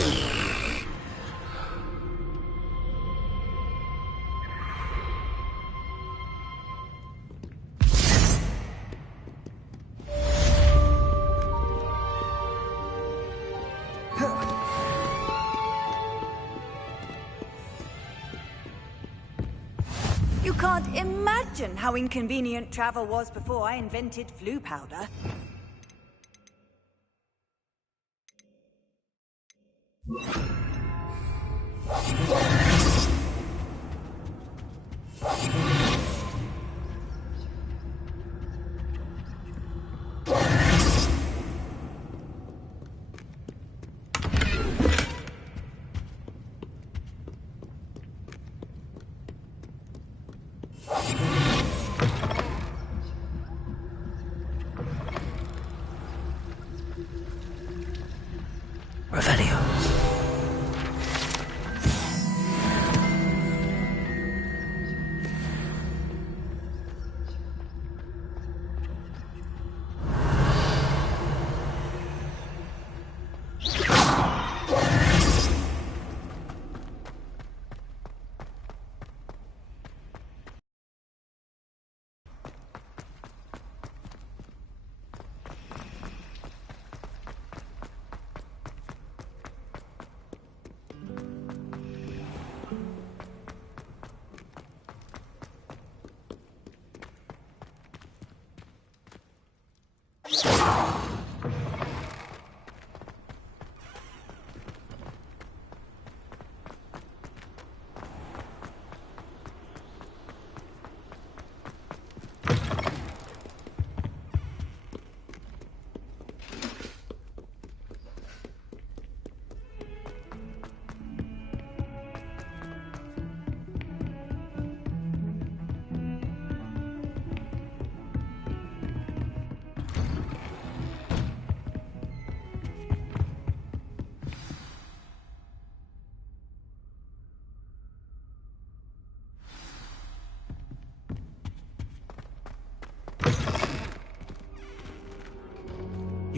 You can't imagine how inconvenient travel was before I invented flu powder. Revelio.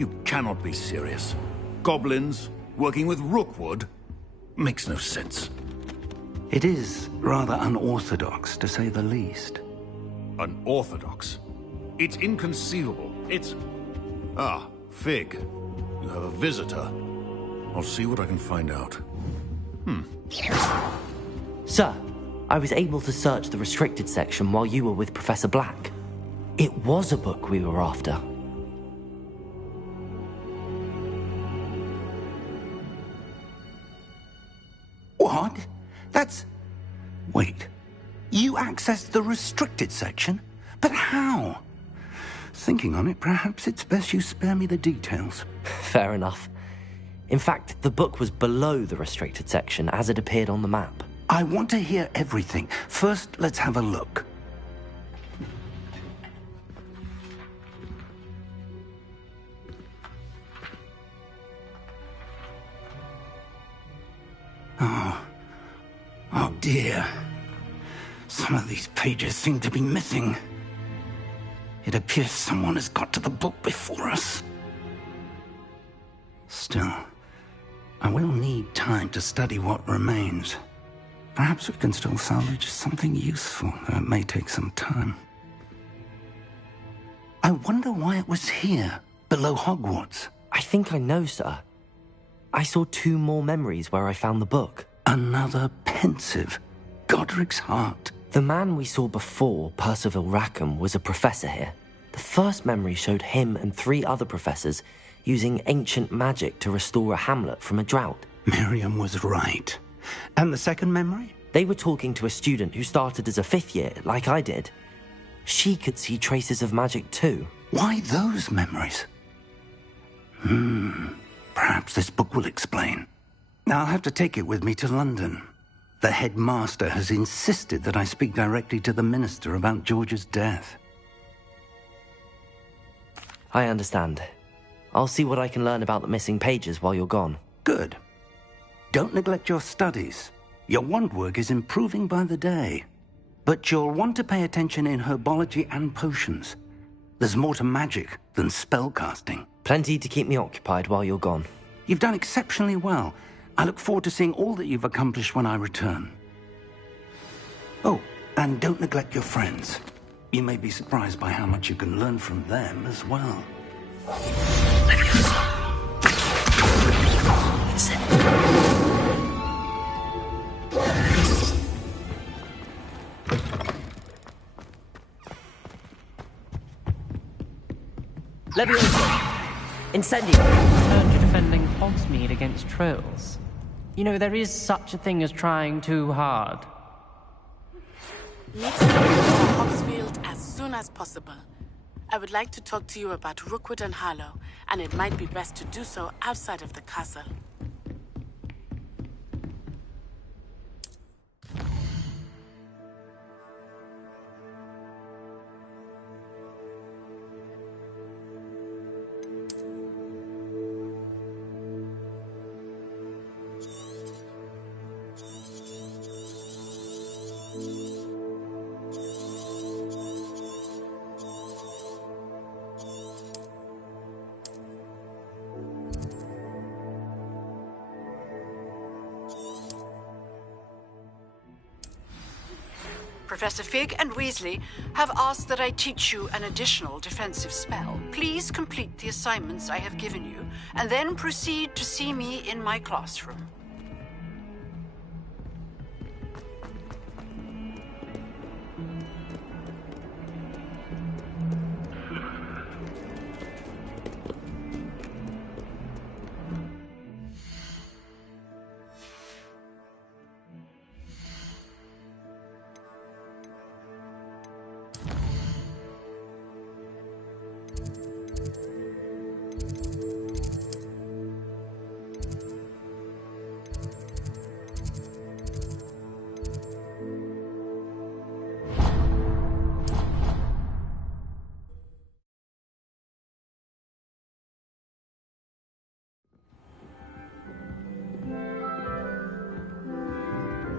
You cannot be serious. Goblins working with Rookwood? Makes no sense. It is rather unorthodox, to say the least. Unorthodox? It's inconceivable. It's... Fig, you have a visitor. I'll see what I can find out. Sir, I was able to search the restricted section while you were with Professor Black. It was a book we were after. What? That's... Wait. You accessed the restricted section? But how? Thinking on it, perhaps it's best you spare me the details. Fair enough. In fact, the book was below the restricted section as it appeared on the map. I want to hear everything. First, let's have a look. Oh dear. Some of these pages seem to be missing. It appears someone has got to the book before us. Still, I will need time to study what remains. Perhaps we can still salvage something useful, though it may take some time. I wonder why it was here, below Hogwarts. I think I know, sir. I saw 2 more memories where I found the book. Another pensive. Godric's heart. The man we saw before, Percival Rackham, was a professor here. The first memory showed him and 3 other professors using ancient magic to restore a hamlet from a drought. Miriam was right. And the second memory? They were talking to a student who started as a 5th year, like I did. She could see traces of magic too. Why those memories? Perhaps this book will explain. Now I'll have to take it with me to London. The headmaster has insisted that I speak directly to the minister about George's death. I understand. I'll see what I can learn about the missing pages while you're gone. Good. Don't neglect your studies. Your wand work is improving by the day. But you'll want to pay attention in herbology and potions. There's more to magic than spellcasting. Plenty to keep me occupied while you're gone. You've done exceptionally well. I look forward to seeing all that you've accomplished when I return. Oh, and don't neglect your friends. You may be surprised by how much you can learn from them as well. Levioso! Incendio! Turn to defending Hogsmeade against trolls. You know, there is such a thing as trying too hard. Meet me at Hogsfield as soon as possible. I would like to talk to you about Rookwood and Harlow, and it might be best to do so outside of the castle. Professor Fig and Weasley have asked that I teach you an additional defensive spell. Please complete the assignments I have given you, and then proceed to see me in my classroom.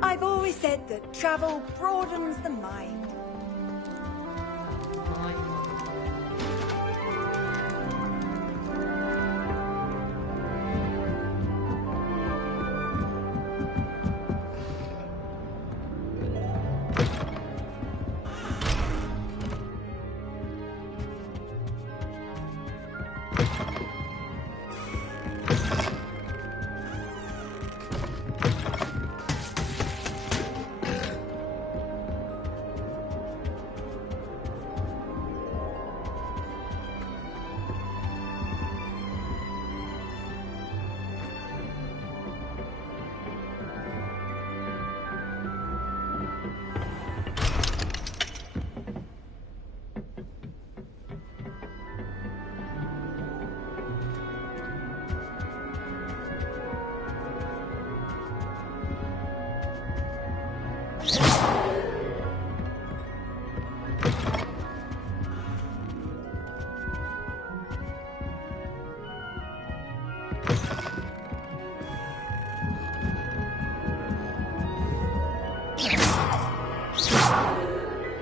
I've always said that travel broadens the mind.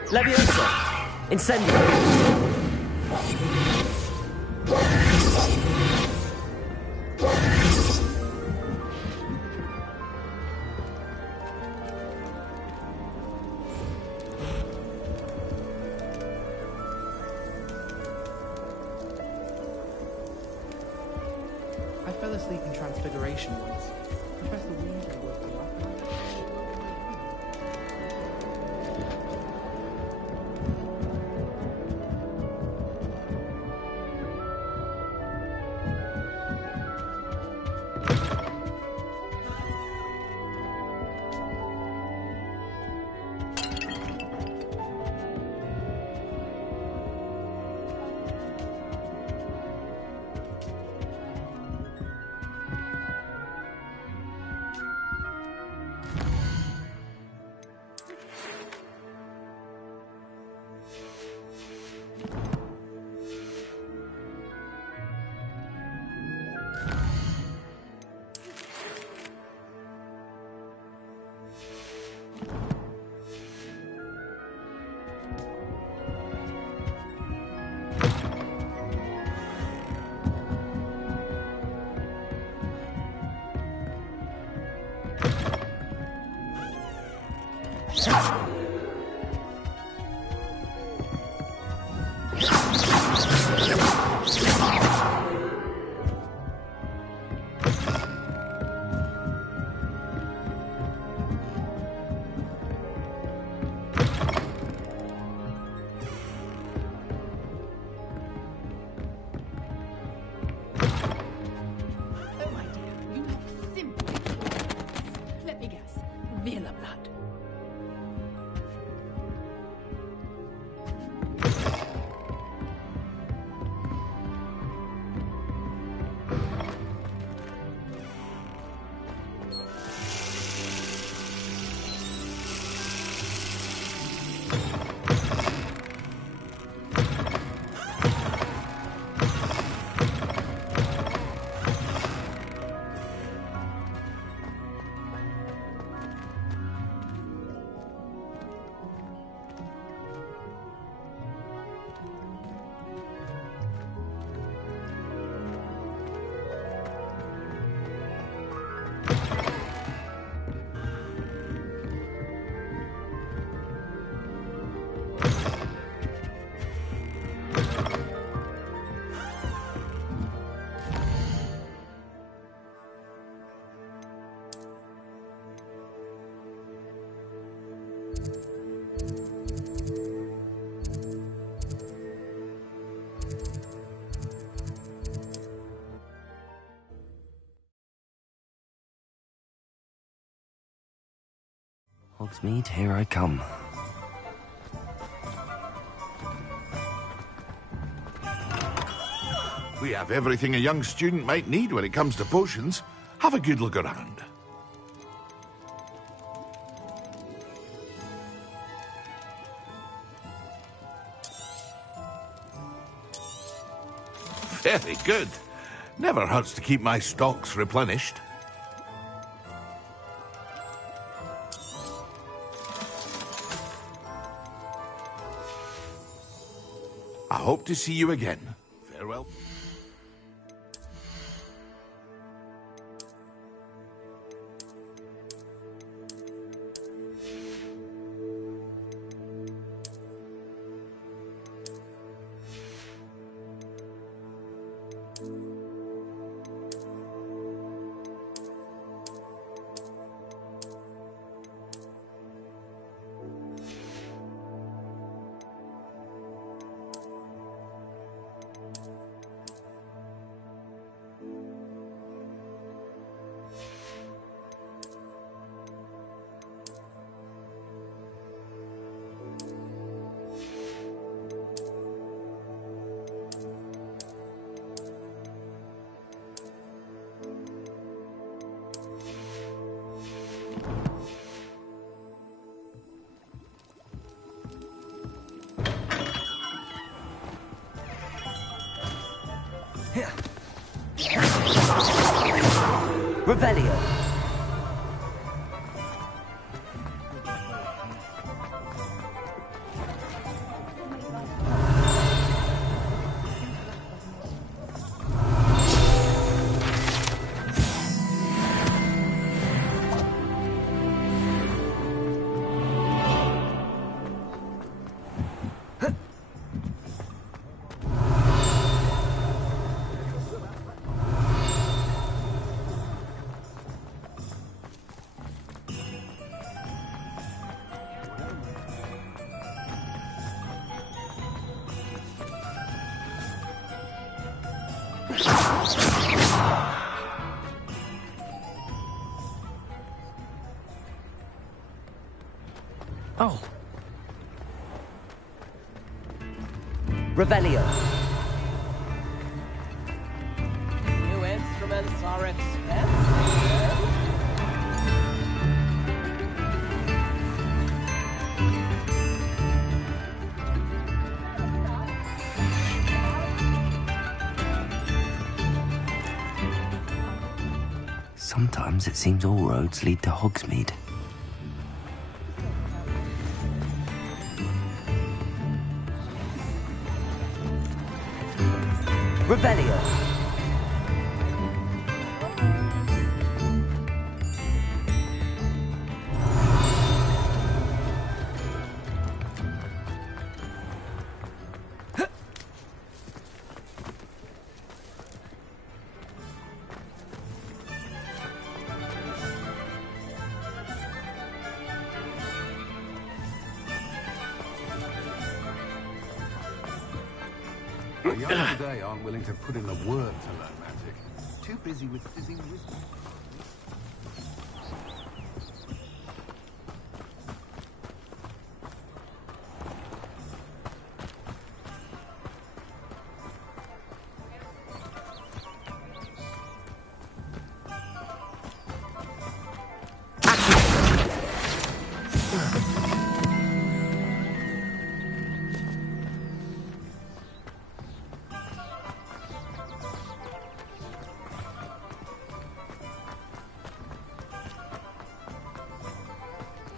Leviosa! Incendio! I fell asleep in Transfiguration once. Professor Weasley woke me up. Hogsmeade, here I come. We have everything a young student might need when it comes to potions. Have a good look around. Very good. Never hurts to keep my stocks replenished. I hope to see you again. Farewell. Revelio. Oh. Revelio. New instruments are expensive. Sometimes it seems all roads lead to Hogsmeade. Revelio. The young today aren't willing to put in the work to learn magic. Too busy with fizzing wisdom.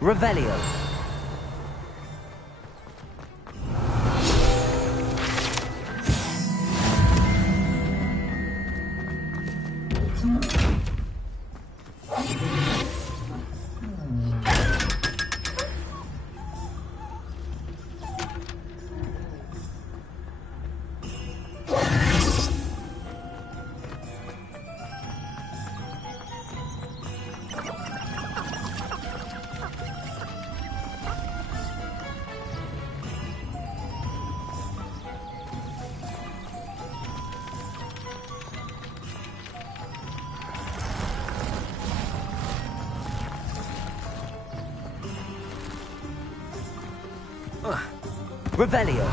Revelio. Revelio.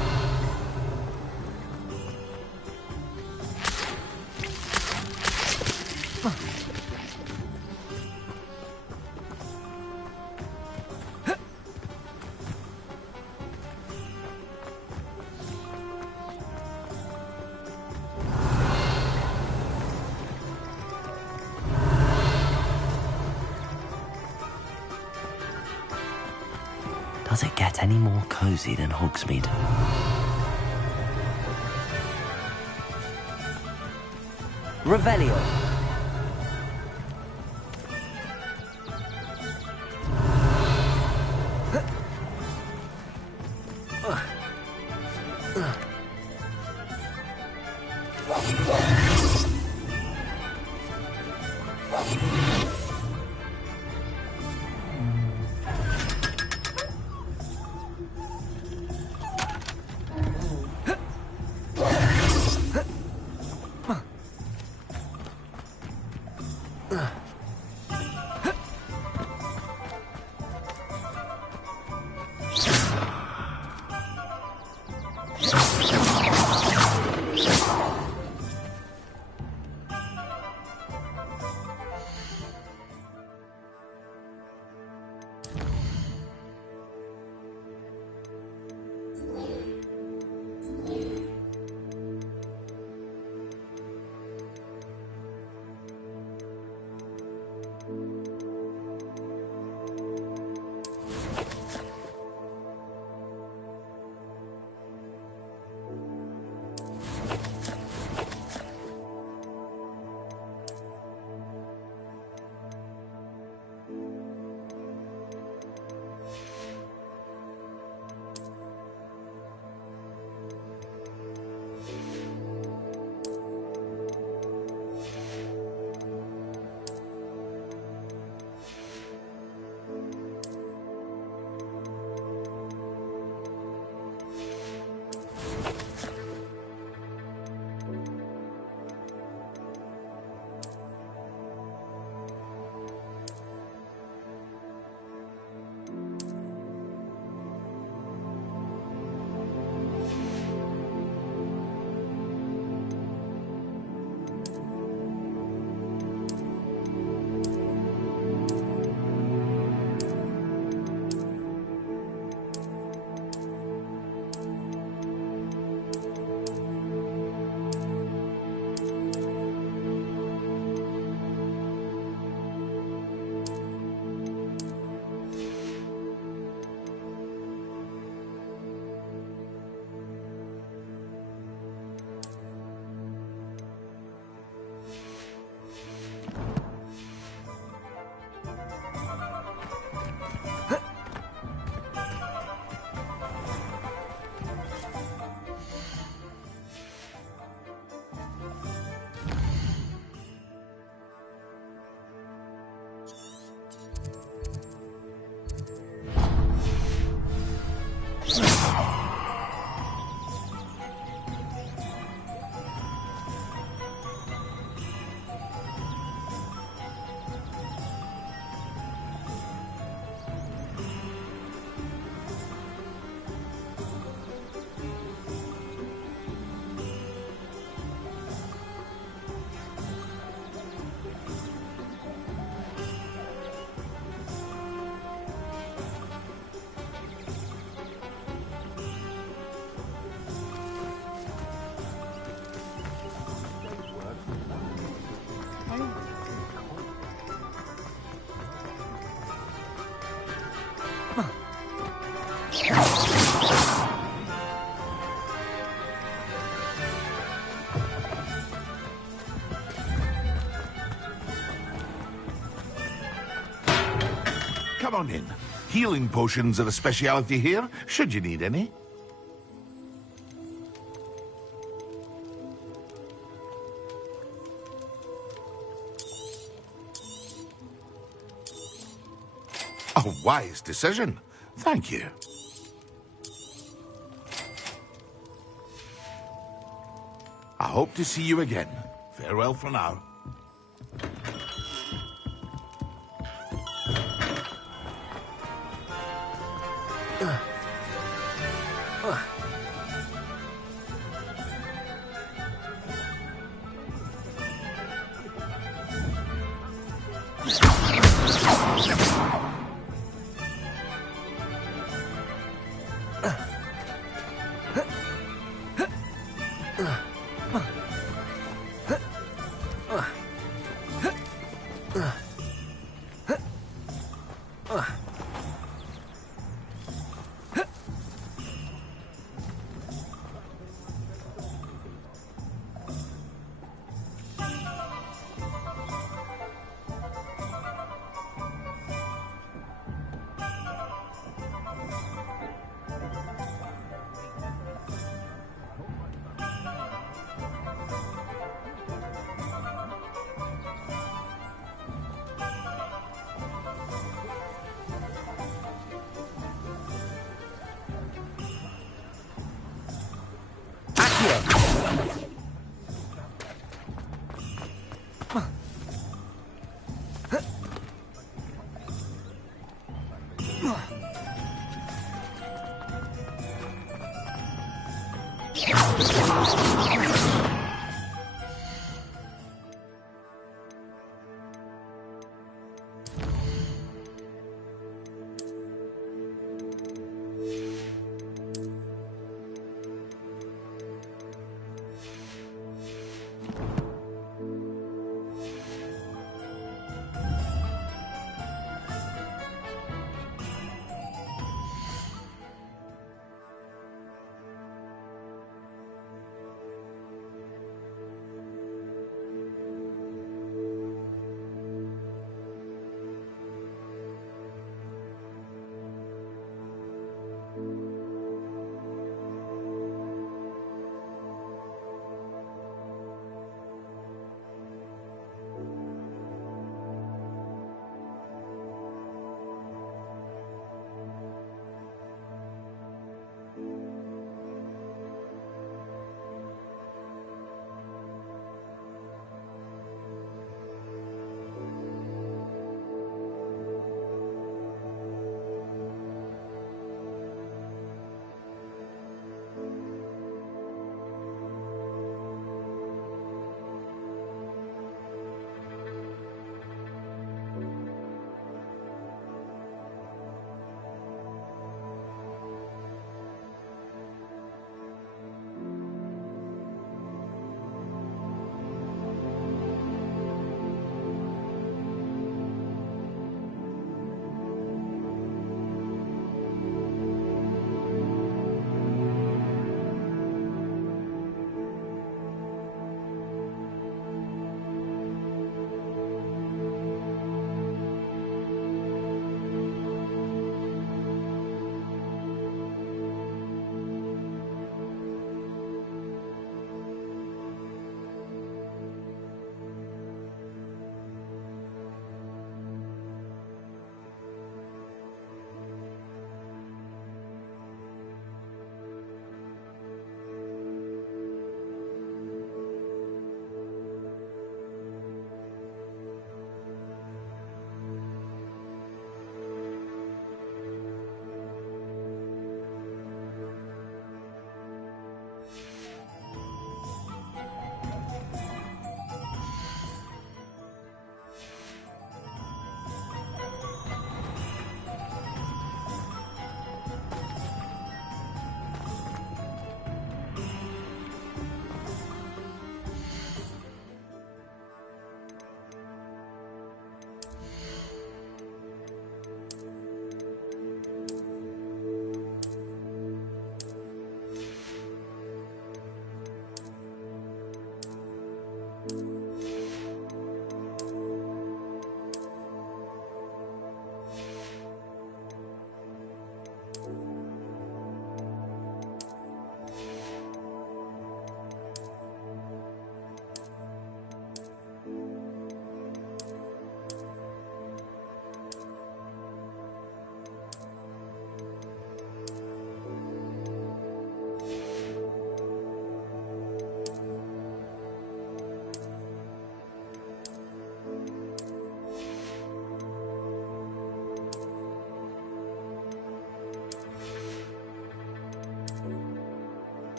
Does it get any more cozy than Hogsmeade? Revelio. Come on in. Healing potions are a speciality here, should you need any. A wise decision. Thank you. I hope to see you again. Farewell for now.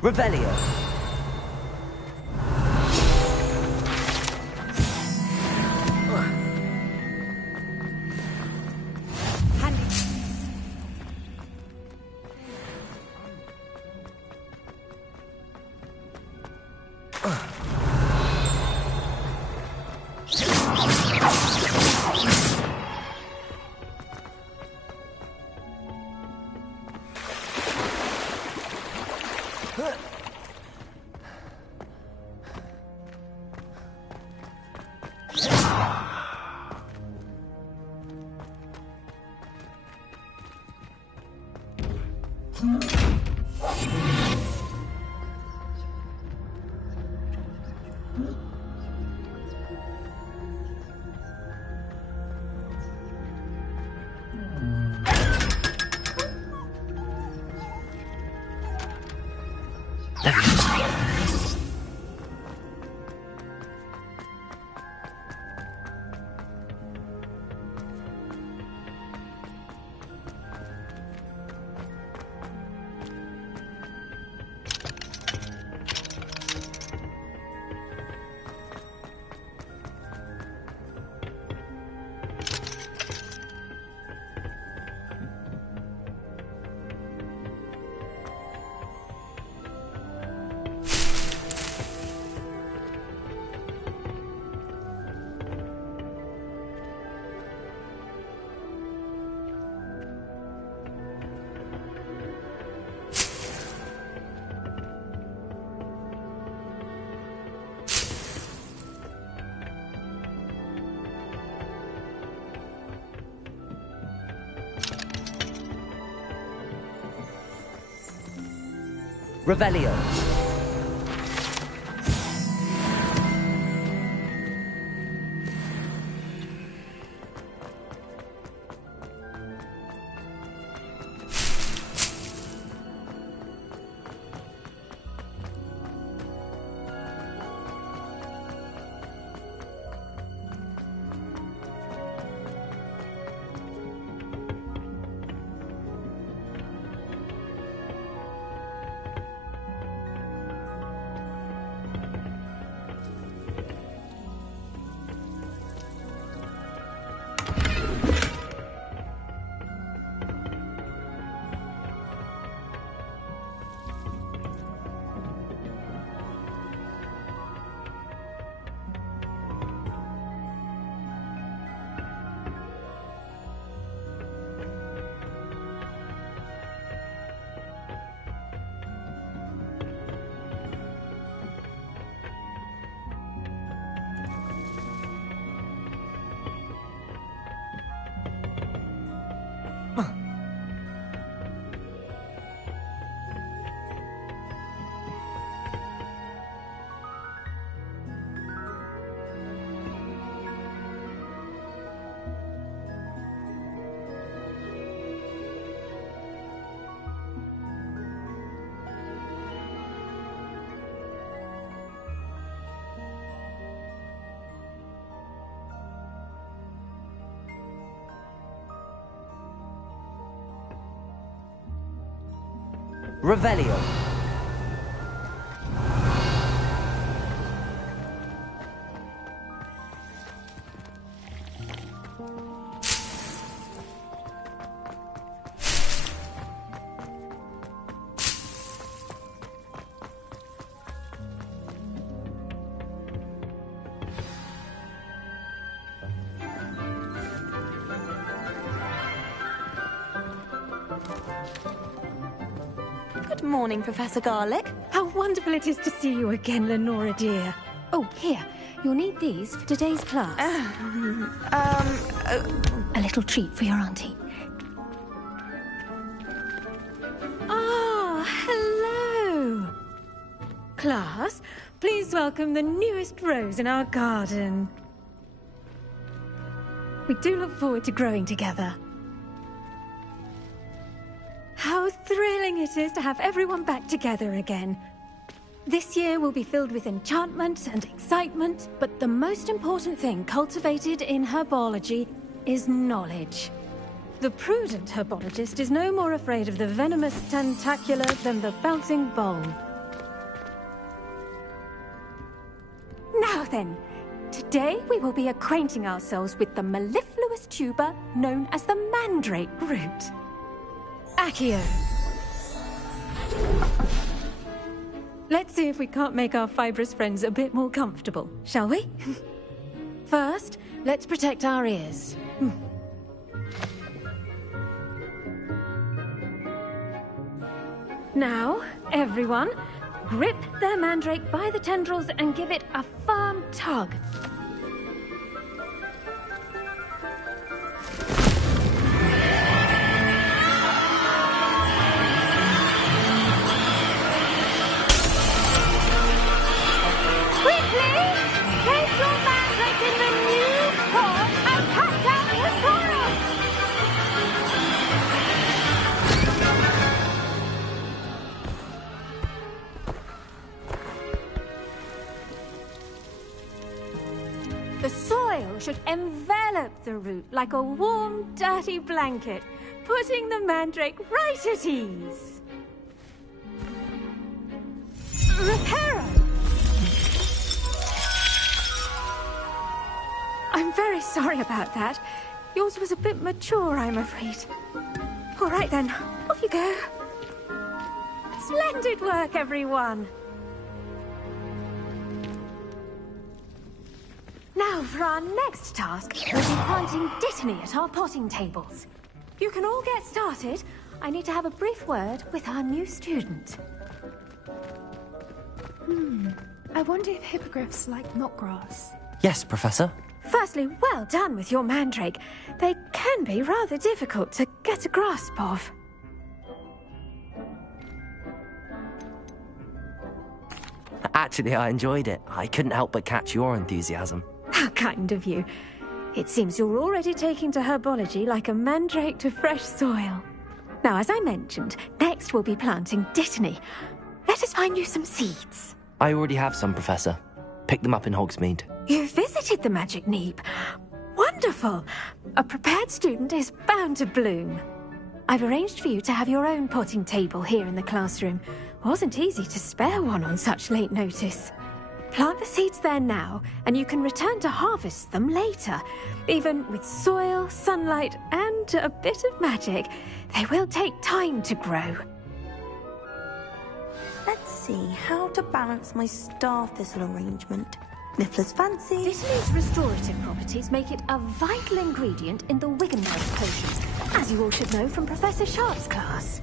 Revelio. Revelio. Revelio. Good morning, Professor Garlick. How wonderful it is to see you again, Lenora dear. Oh, here. You'll need these for today's class. A little treat for your auntie. Ah, hello. Class, please welcome the newest rose in our garden. We do look forward to growing together. how thrilling it is to have everyone back together again. This year will be filled with enchantment and excitement, but the most important thing cultivated in herbology is knowledge. The prudent herbologist is no more afraid of the venomous tentacula than the bouncing bowl. Now then, today we will be acquainting ourselves with the mellifluous tuber known as the mandrake root. Accio. Let's see if we can't make our fibrous friends a bit more comfortable, shall we? First, let's protect our ears. Now, everyone, grip their mandrake by the tendrils and give it a firm tug. Quickly! Take your mandrake in the new pot and pack down the soil! The soil should envelop the root like a warm, dirty blanket, putting the mandrake right at ease. Reparo! I'm very sorry about that. Yours was a bit mature, I'm afraid. All right then, off you go. Splendid work, everyone. Now, for our next task, we'll be planting dittany at our potting tables. You can all get started. I need to have a brief word with our new student. I wonder if hippogriffs like knotgrass. Yes, Professor. Firstly, well done with your mandrake. They can be rather difficult to get a grasp of. Actually, I enjoyed it. I couldn't help but catch your enthusiasm. How kind of you. It seems you're already taking to herbology like a mandrake to fresh soil. Now, as I mentioned, next we'll be planting dittany. Let us find you some seeds. I already have some, Professor. Pick them up in Hogsmeade. You visited the Magic Neep. Wonderful. A prepared student is bound to bloom. I've arranged for you to have your own potting table here in the classroom. Wasn't easy to spare one on such late notice. Plant the seeds there now, and you can return to harvest them later. Even with soil, sunlight, and a bit of magic, they will take time to grow. Let's see how to balance my star thistle arrangement. Niffler's fancy. Dittany's restorative properties make it a vital ingredient in the Wiggenweld potions, as you all should know from Professor Sharp's class.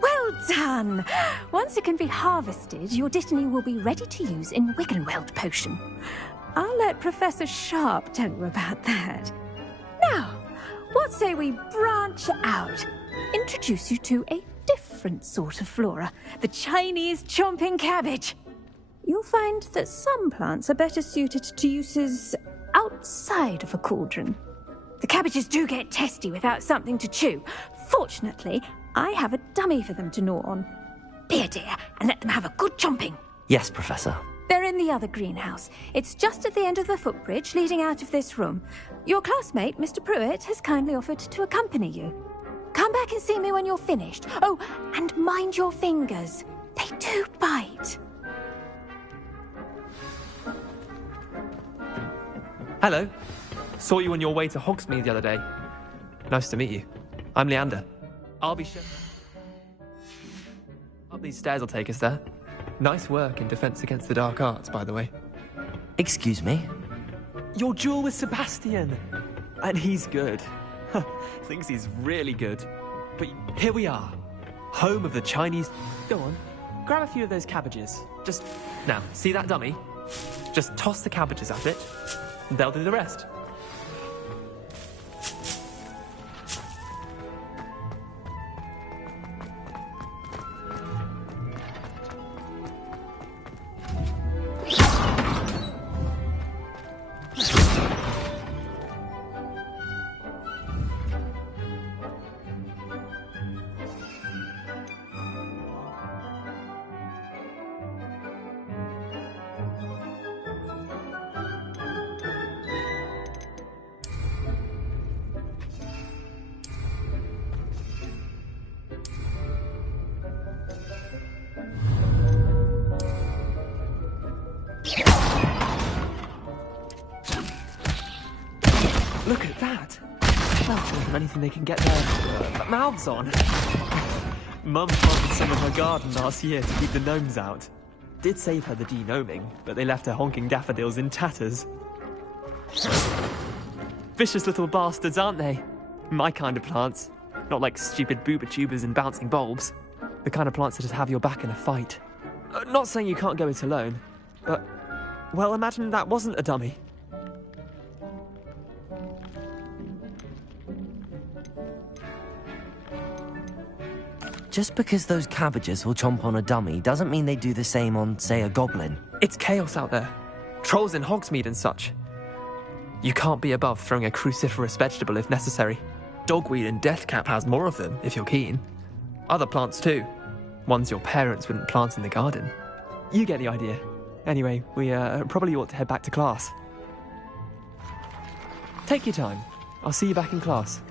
Well done! Once it can be harvested, your dittany will be ready to use in Wiggenweld potion. I'll let Professor Sharp tell you about that. Now, what say we branch out? Introduce you to a different sort of flora, the Chinese chomping cabbage. You'll find that some plants are better suited to uses outside of a cauldron. The cabbages do get testy without something to chew. Fortunately, I have a dummy for them to gnaw on. Be a dear and let them have a good chomping. Yes, Professor. They're in the other greenhouse. It's just at the end of the footbridge leading out of this room. Your classmate, Mr. Pruitt, has kindly offered to accompany you. Come back and see me when you're finished. Oh, and mind your fingers. They do bite. Hello. Saw you on your way to Hogsmeade the other day. Nice to meet you. I'm Leander. I'll be sure. Up these stairs will take us there. Nice work in Defense Against the Dark Arts, by the way. Excuse me? Your duel with Sebastian. And he's good. Thinks he's really good. But here we are. Home of the Chinese... Go on. Grab a few of those cabbages. Just... Now, see that dummy? Just toss the cabbages at it. And they'll do the rest. that? Oh, more than anything they can get their mouths on. Mum planted some in her garden last year to keep the gnomes out. Did save her the de-gnoming, but they left her honking daffodils in tatters. Vicious little bastards, aren't they? My kind of plants. Not like stupid booba tubers and bouncing bulbs. The kind of plants that just have your back in a fight. Not saying you can't go it alone, but, well, imagine that wasn't a dummy. Just because those cabbages will chomp on a dummy doesn't mean they do the same on, say, a goblin. It's chaos out there. Trolls in Hogsmeade and such. You can't be above throwing a cruciferous vegetable if necessary. Dogweed and deathcap has more of them, if you're keen. Other plants too. Ones your parents wouldn't plant in the garden. You get the idea. Anyway, we probably ought to head back to class. Take your time. I'll see you back in class.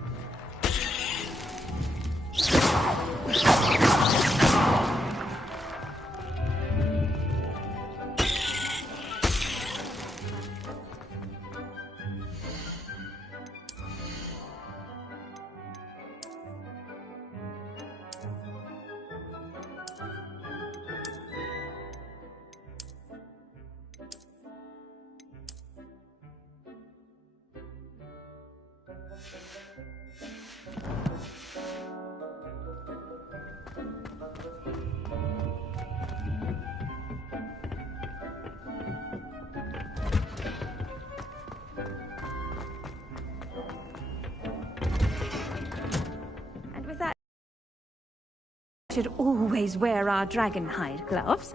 Should always wear our dragon hide gloves.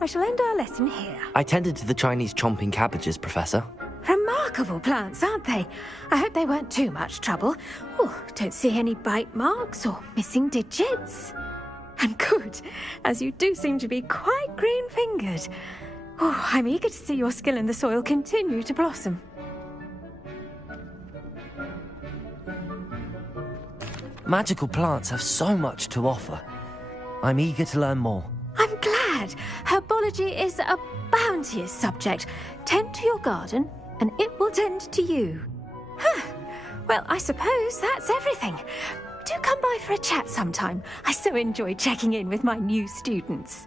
I shall end our lesson here. I tended to the Chinese chomping cabbages, Professor. Remarkable plants, aren't they? I hope they weren't too much trouble. Oh, don't see any bite marks or missing digits. And good, as you do seem to be quite green-fingered. Oh, I'm eager to see your skill in the soil continue to blossom. Magical plants have so much to offer. I'm eager to learn more. I'm glad. Herbology is a bounteous subject. Tend to your garden, and it will tend to you. Huh. Well, I suppose that's everything. Do come by for a chat sometime. I so enjoy checking in with my new students.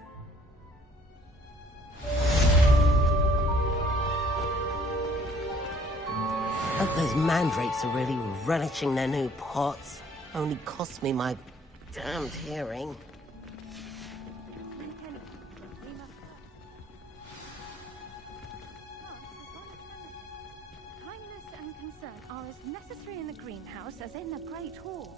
Hope those mandrakes are really relishing their new pots. Only cost me my damned hearing. Kindness and concern are as necessary in the greenhouse as in the Great Hall.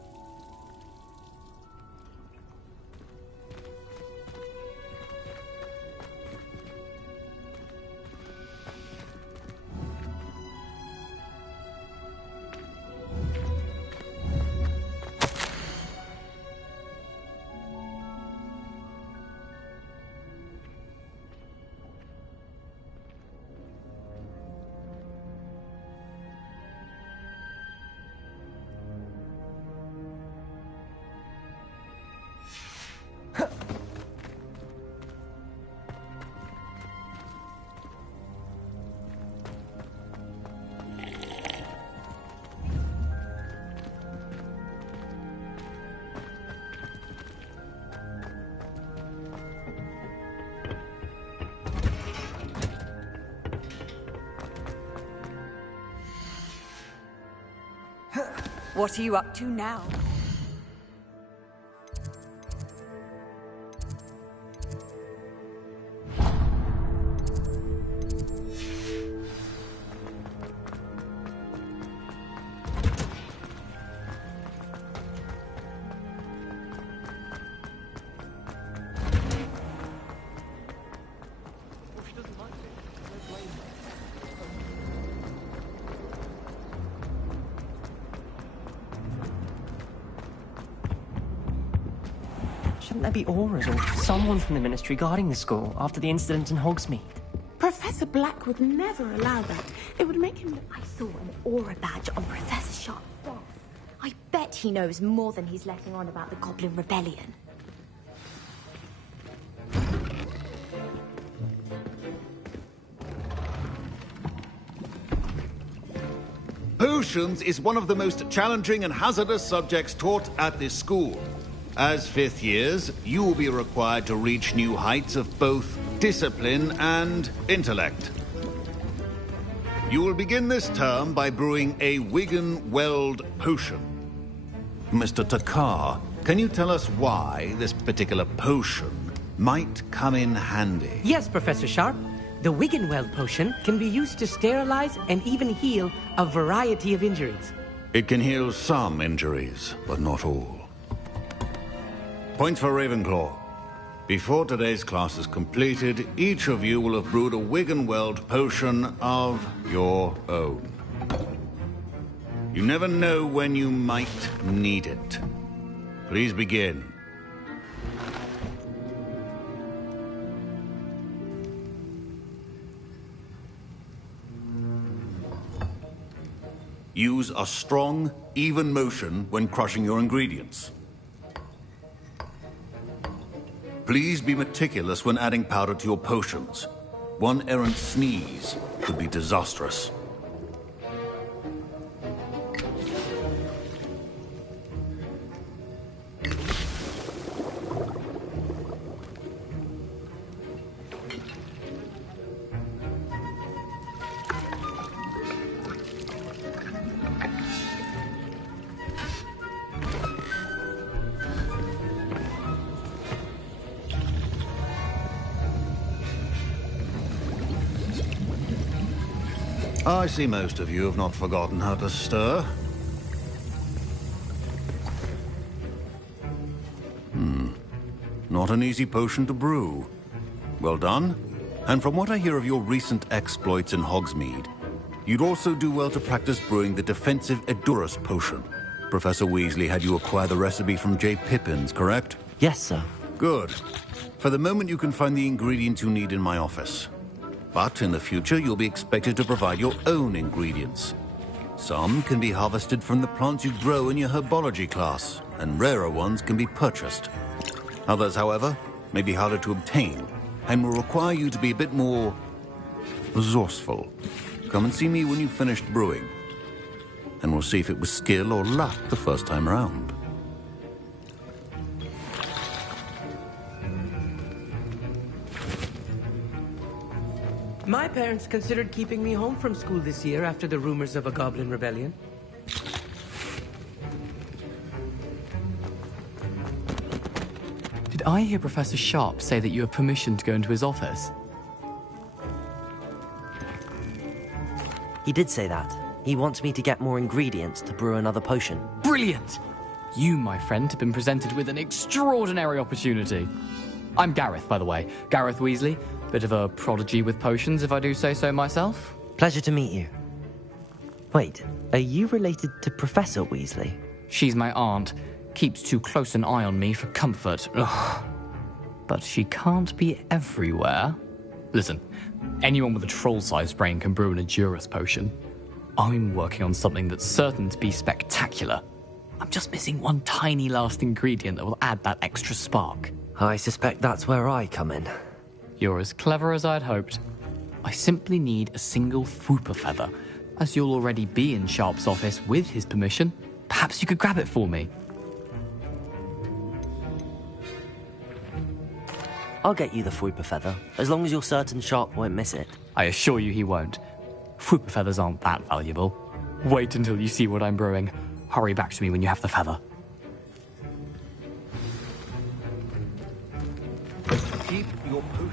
What are you up to now? Shouldn't there be auras or someone from the Ministry guarding the school after the incident in Hogsmeade? Professor Black would never allow that. It would make him... I saw an aura badge on Professor Sharp's desk. I bet he knows more than he's letting on about the Goblin Rebellion. Who's potions is one of the most challenging and hazardous subjects taught at this school. As fifth years, you will be required to reach new heights of both discipline and intellect. You will begin this term by brewing a Wiggenweld potion. Mr. Takar, can you tell us why this particular potion might come in handy? Yes, Professor Sharp. The Wiggenweld potion can be used to sterilize and even heal a variety of injuries. It can heal some injuries, but not all. Points for Ravenclaw. Before today's class is completed, each of you will have brewed a Wiggenweld potion of your own. You never know when you might need it. Please begin. Use a strong, even motion when crushing your ingredients. Please be meticulous when adding powder to your potions. One errant sneeze could be disastrous. I see most of you have not forgotten how to stir. Not an easy potion to brew. Well done. And from what I hear of your recent exploits in Hogsmeade, you'd also do well to practice brewing the defensive Edurus potion. Professor Weasley had you acquire the recipe from J. Pippins, correct? Yes, sir. Good. For the moment, you can find the ingredients you need in my office. But in the future, you'll be expected to provide your own ingredients. Some can be harvested from the plants you grow in your herbology class, and rarer ones can be purchased. Others, however, may be harder to obtain, and will require you to be a bit more resourceful. Come and see me when you've finished brewing, and we'll see if it was skill or luck the first time around. My parents considered keeping me home from school this year after the rumors of a goblin rebellion. Did I hear Professor Sharp say that you have permission to go into his office? He did say that. He wants me to get more ingredients to brew another potion. Brilliant! You, my friend, have been presented with an extraordinary opportunity. I'm Gareth, by the way. Gareth Weasley. Bit of a prodigy with potions, if I do say so myself. Pleasure to meet you. Wait, are you related to Professor Weasley? She's my aunt. Keeps too close an eye on me for comfort. Ugh. But she can't be everywhere. Listen, anyone with a troll-sized brain can brew an Edurus potion. I'm working on something that's certain to be spectacular. I'm just missing one tiny last ingredient that will add that extra spark. I suspect that's where I come in. You're as clever as I'd hoped. I simply need a single Fwooper feather. As you'll already be in Sharp's office with his permission, perhaps you could grab it for me. I'll get you the Fwooper feather, as long as you're certain Sharp won't miss it. I assure you he won't. Fwooper feathers aren't that valuable. Wait until you see what I'm brewing. Hurry back to me when you have the feather. Keep your potion.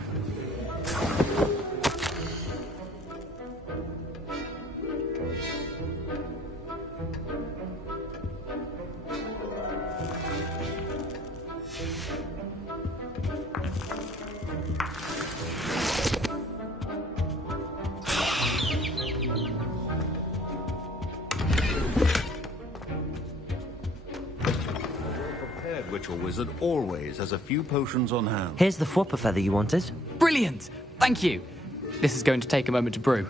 Witch or wizard always has a few potions on hand. Here's the Fwooper feather you wanted. Brilliant! Thank you! This is going to take a moment to brew.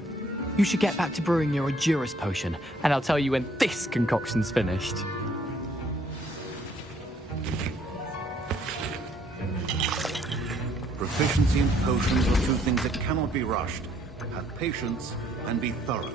You should get back to brewing your Edurus potion, and I'll tell you when this concoction's finished. Proficiency in potions are two things that cannot be rushed. Have patience and be thorough.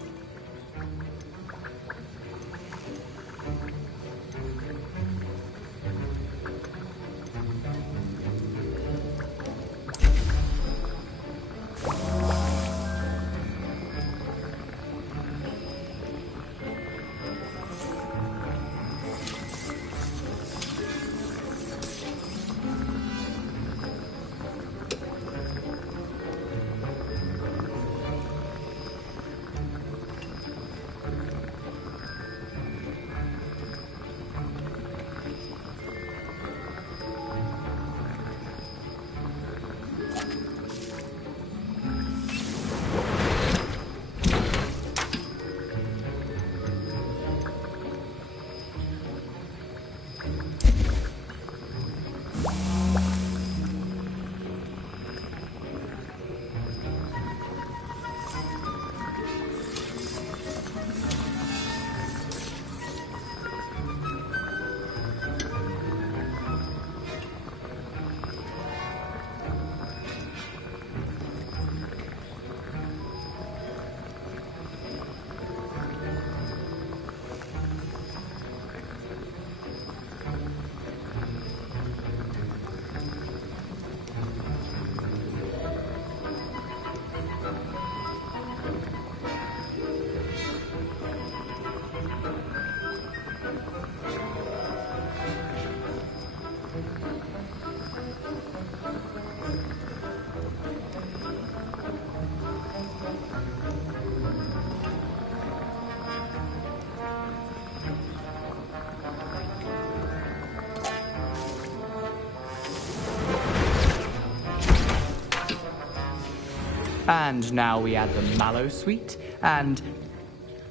And now we add the mallow sweet, and...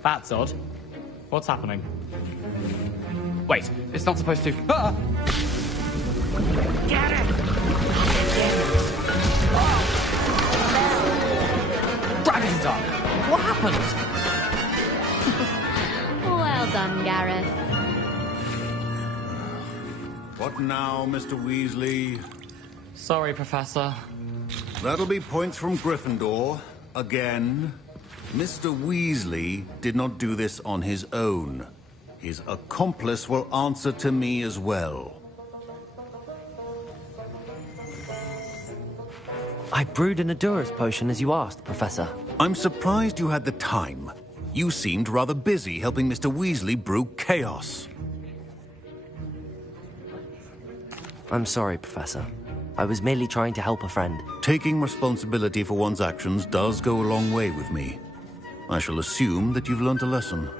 That's odd. What's happening? Wait, it's not supposed to... Ah! Get it! Dragon Duck! What happened? Well done, Gareth. What now, Mr. Weasley? Sorry, Professor. That'll be points from Gryffindor. Again. Mr. Weasley did not do this on his own. His accomplice will answer to me as well. I brewed an Adurus potion as you asked, Professor. I'm surprised you had the time. You seemed rather busy helping Mr. Weasley brew chaos. I'm sorry, Professor. I was merely trying to help a friend. Taking responsibility for one's actions does go a long way with me. I shall assume that you've learnt a lesson.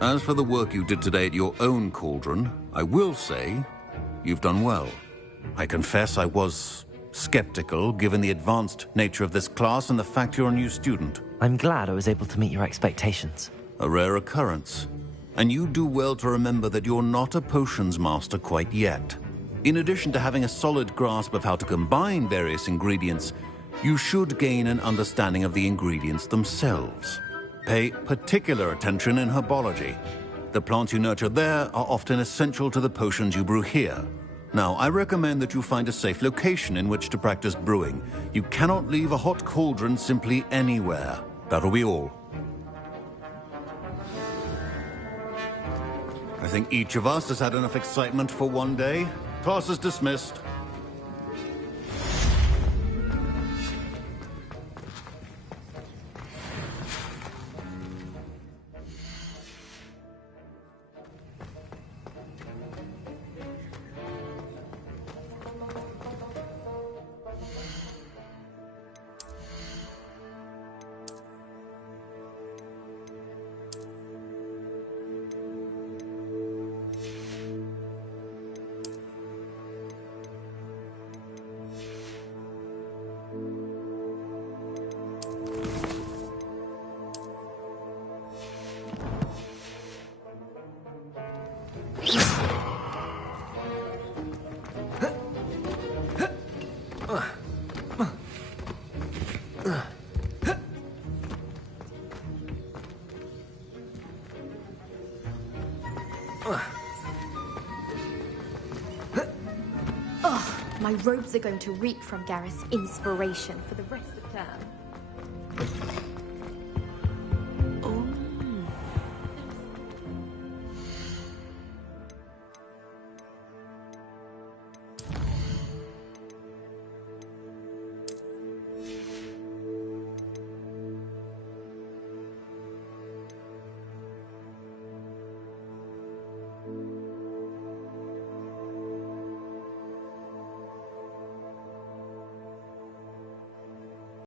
As for the work you did today at your own cauldron, I will say you've done well. I confess I was skeptical, given the advanced nature of this class and the fact you're a new student. I'm glad I was able to meet your expectations. A rare occurrence. And you do well to remember that you're not a potions master quite yet. In addition to having a solid grasp of how to combine various ingredients, you should gain an understanding of the ingredients themselves. Pay particular attention in herbology. The plants you nurture there are often essential to the potions you brew here. Now, I recommend that you find a safe location in which to practice brewing. You cannot leave a hot cauldron simply anywhere. That'll be all. I think each of us has had enough excitement for one day. Class is dismissed. My robes are going to reek from Gareth's inspiration for the rest of the term.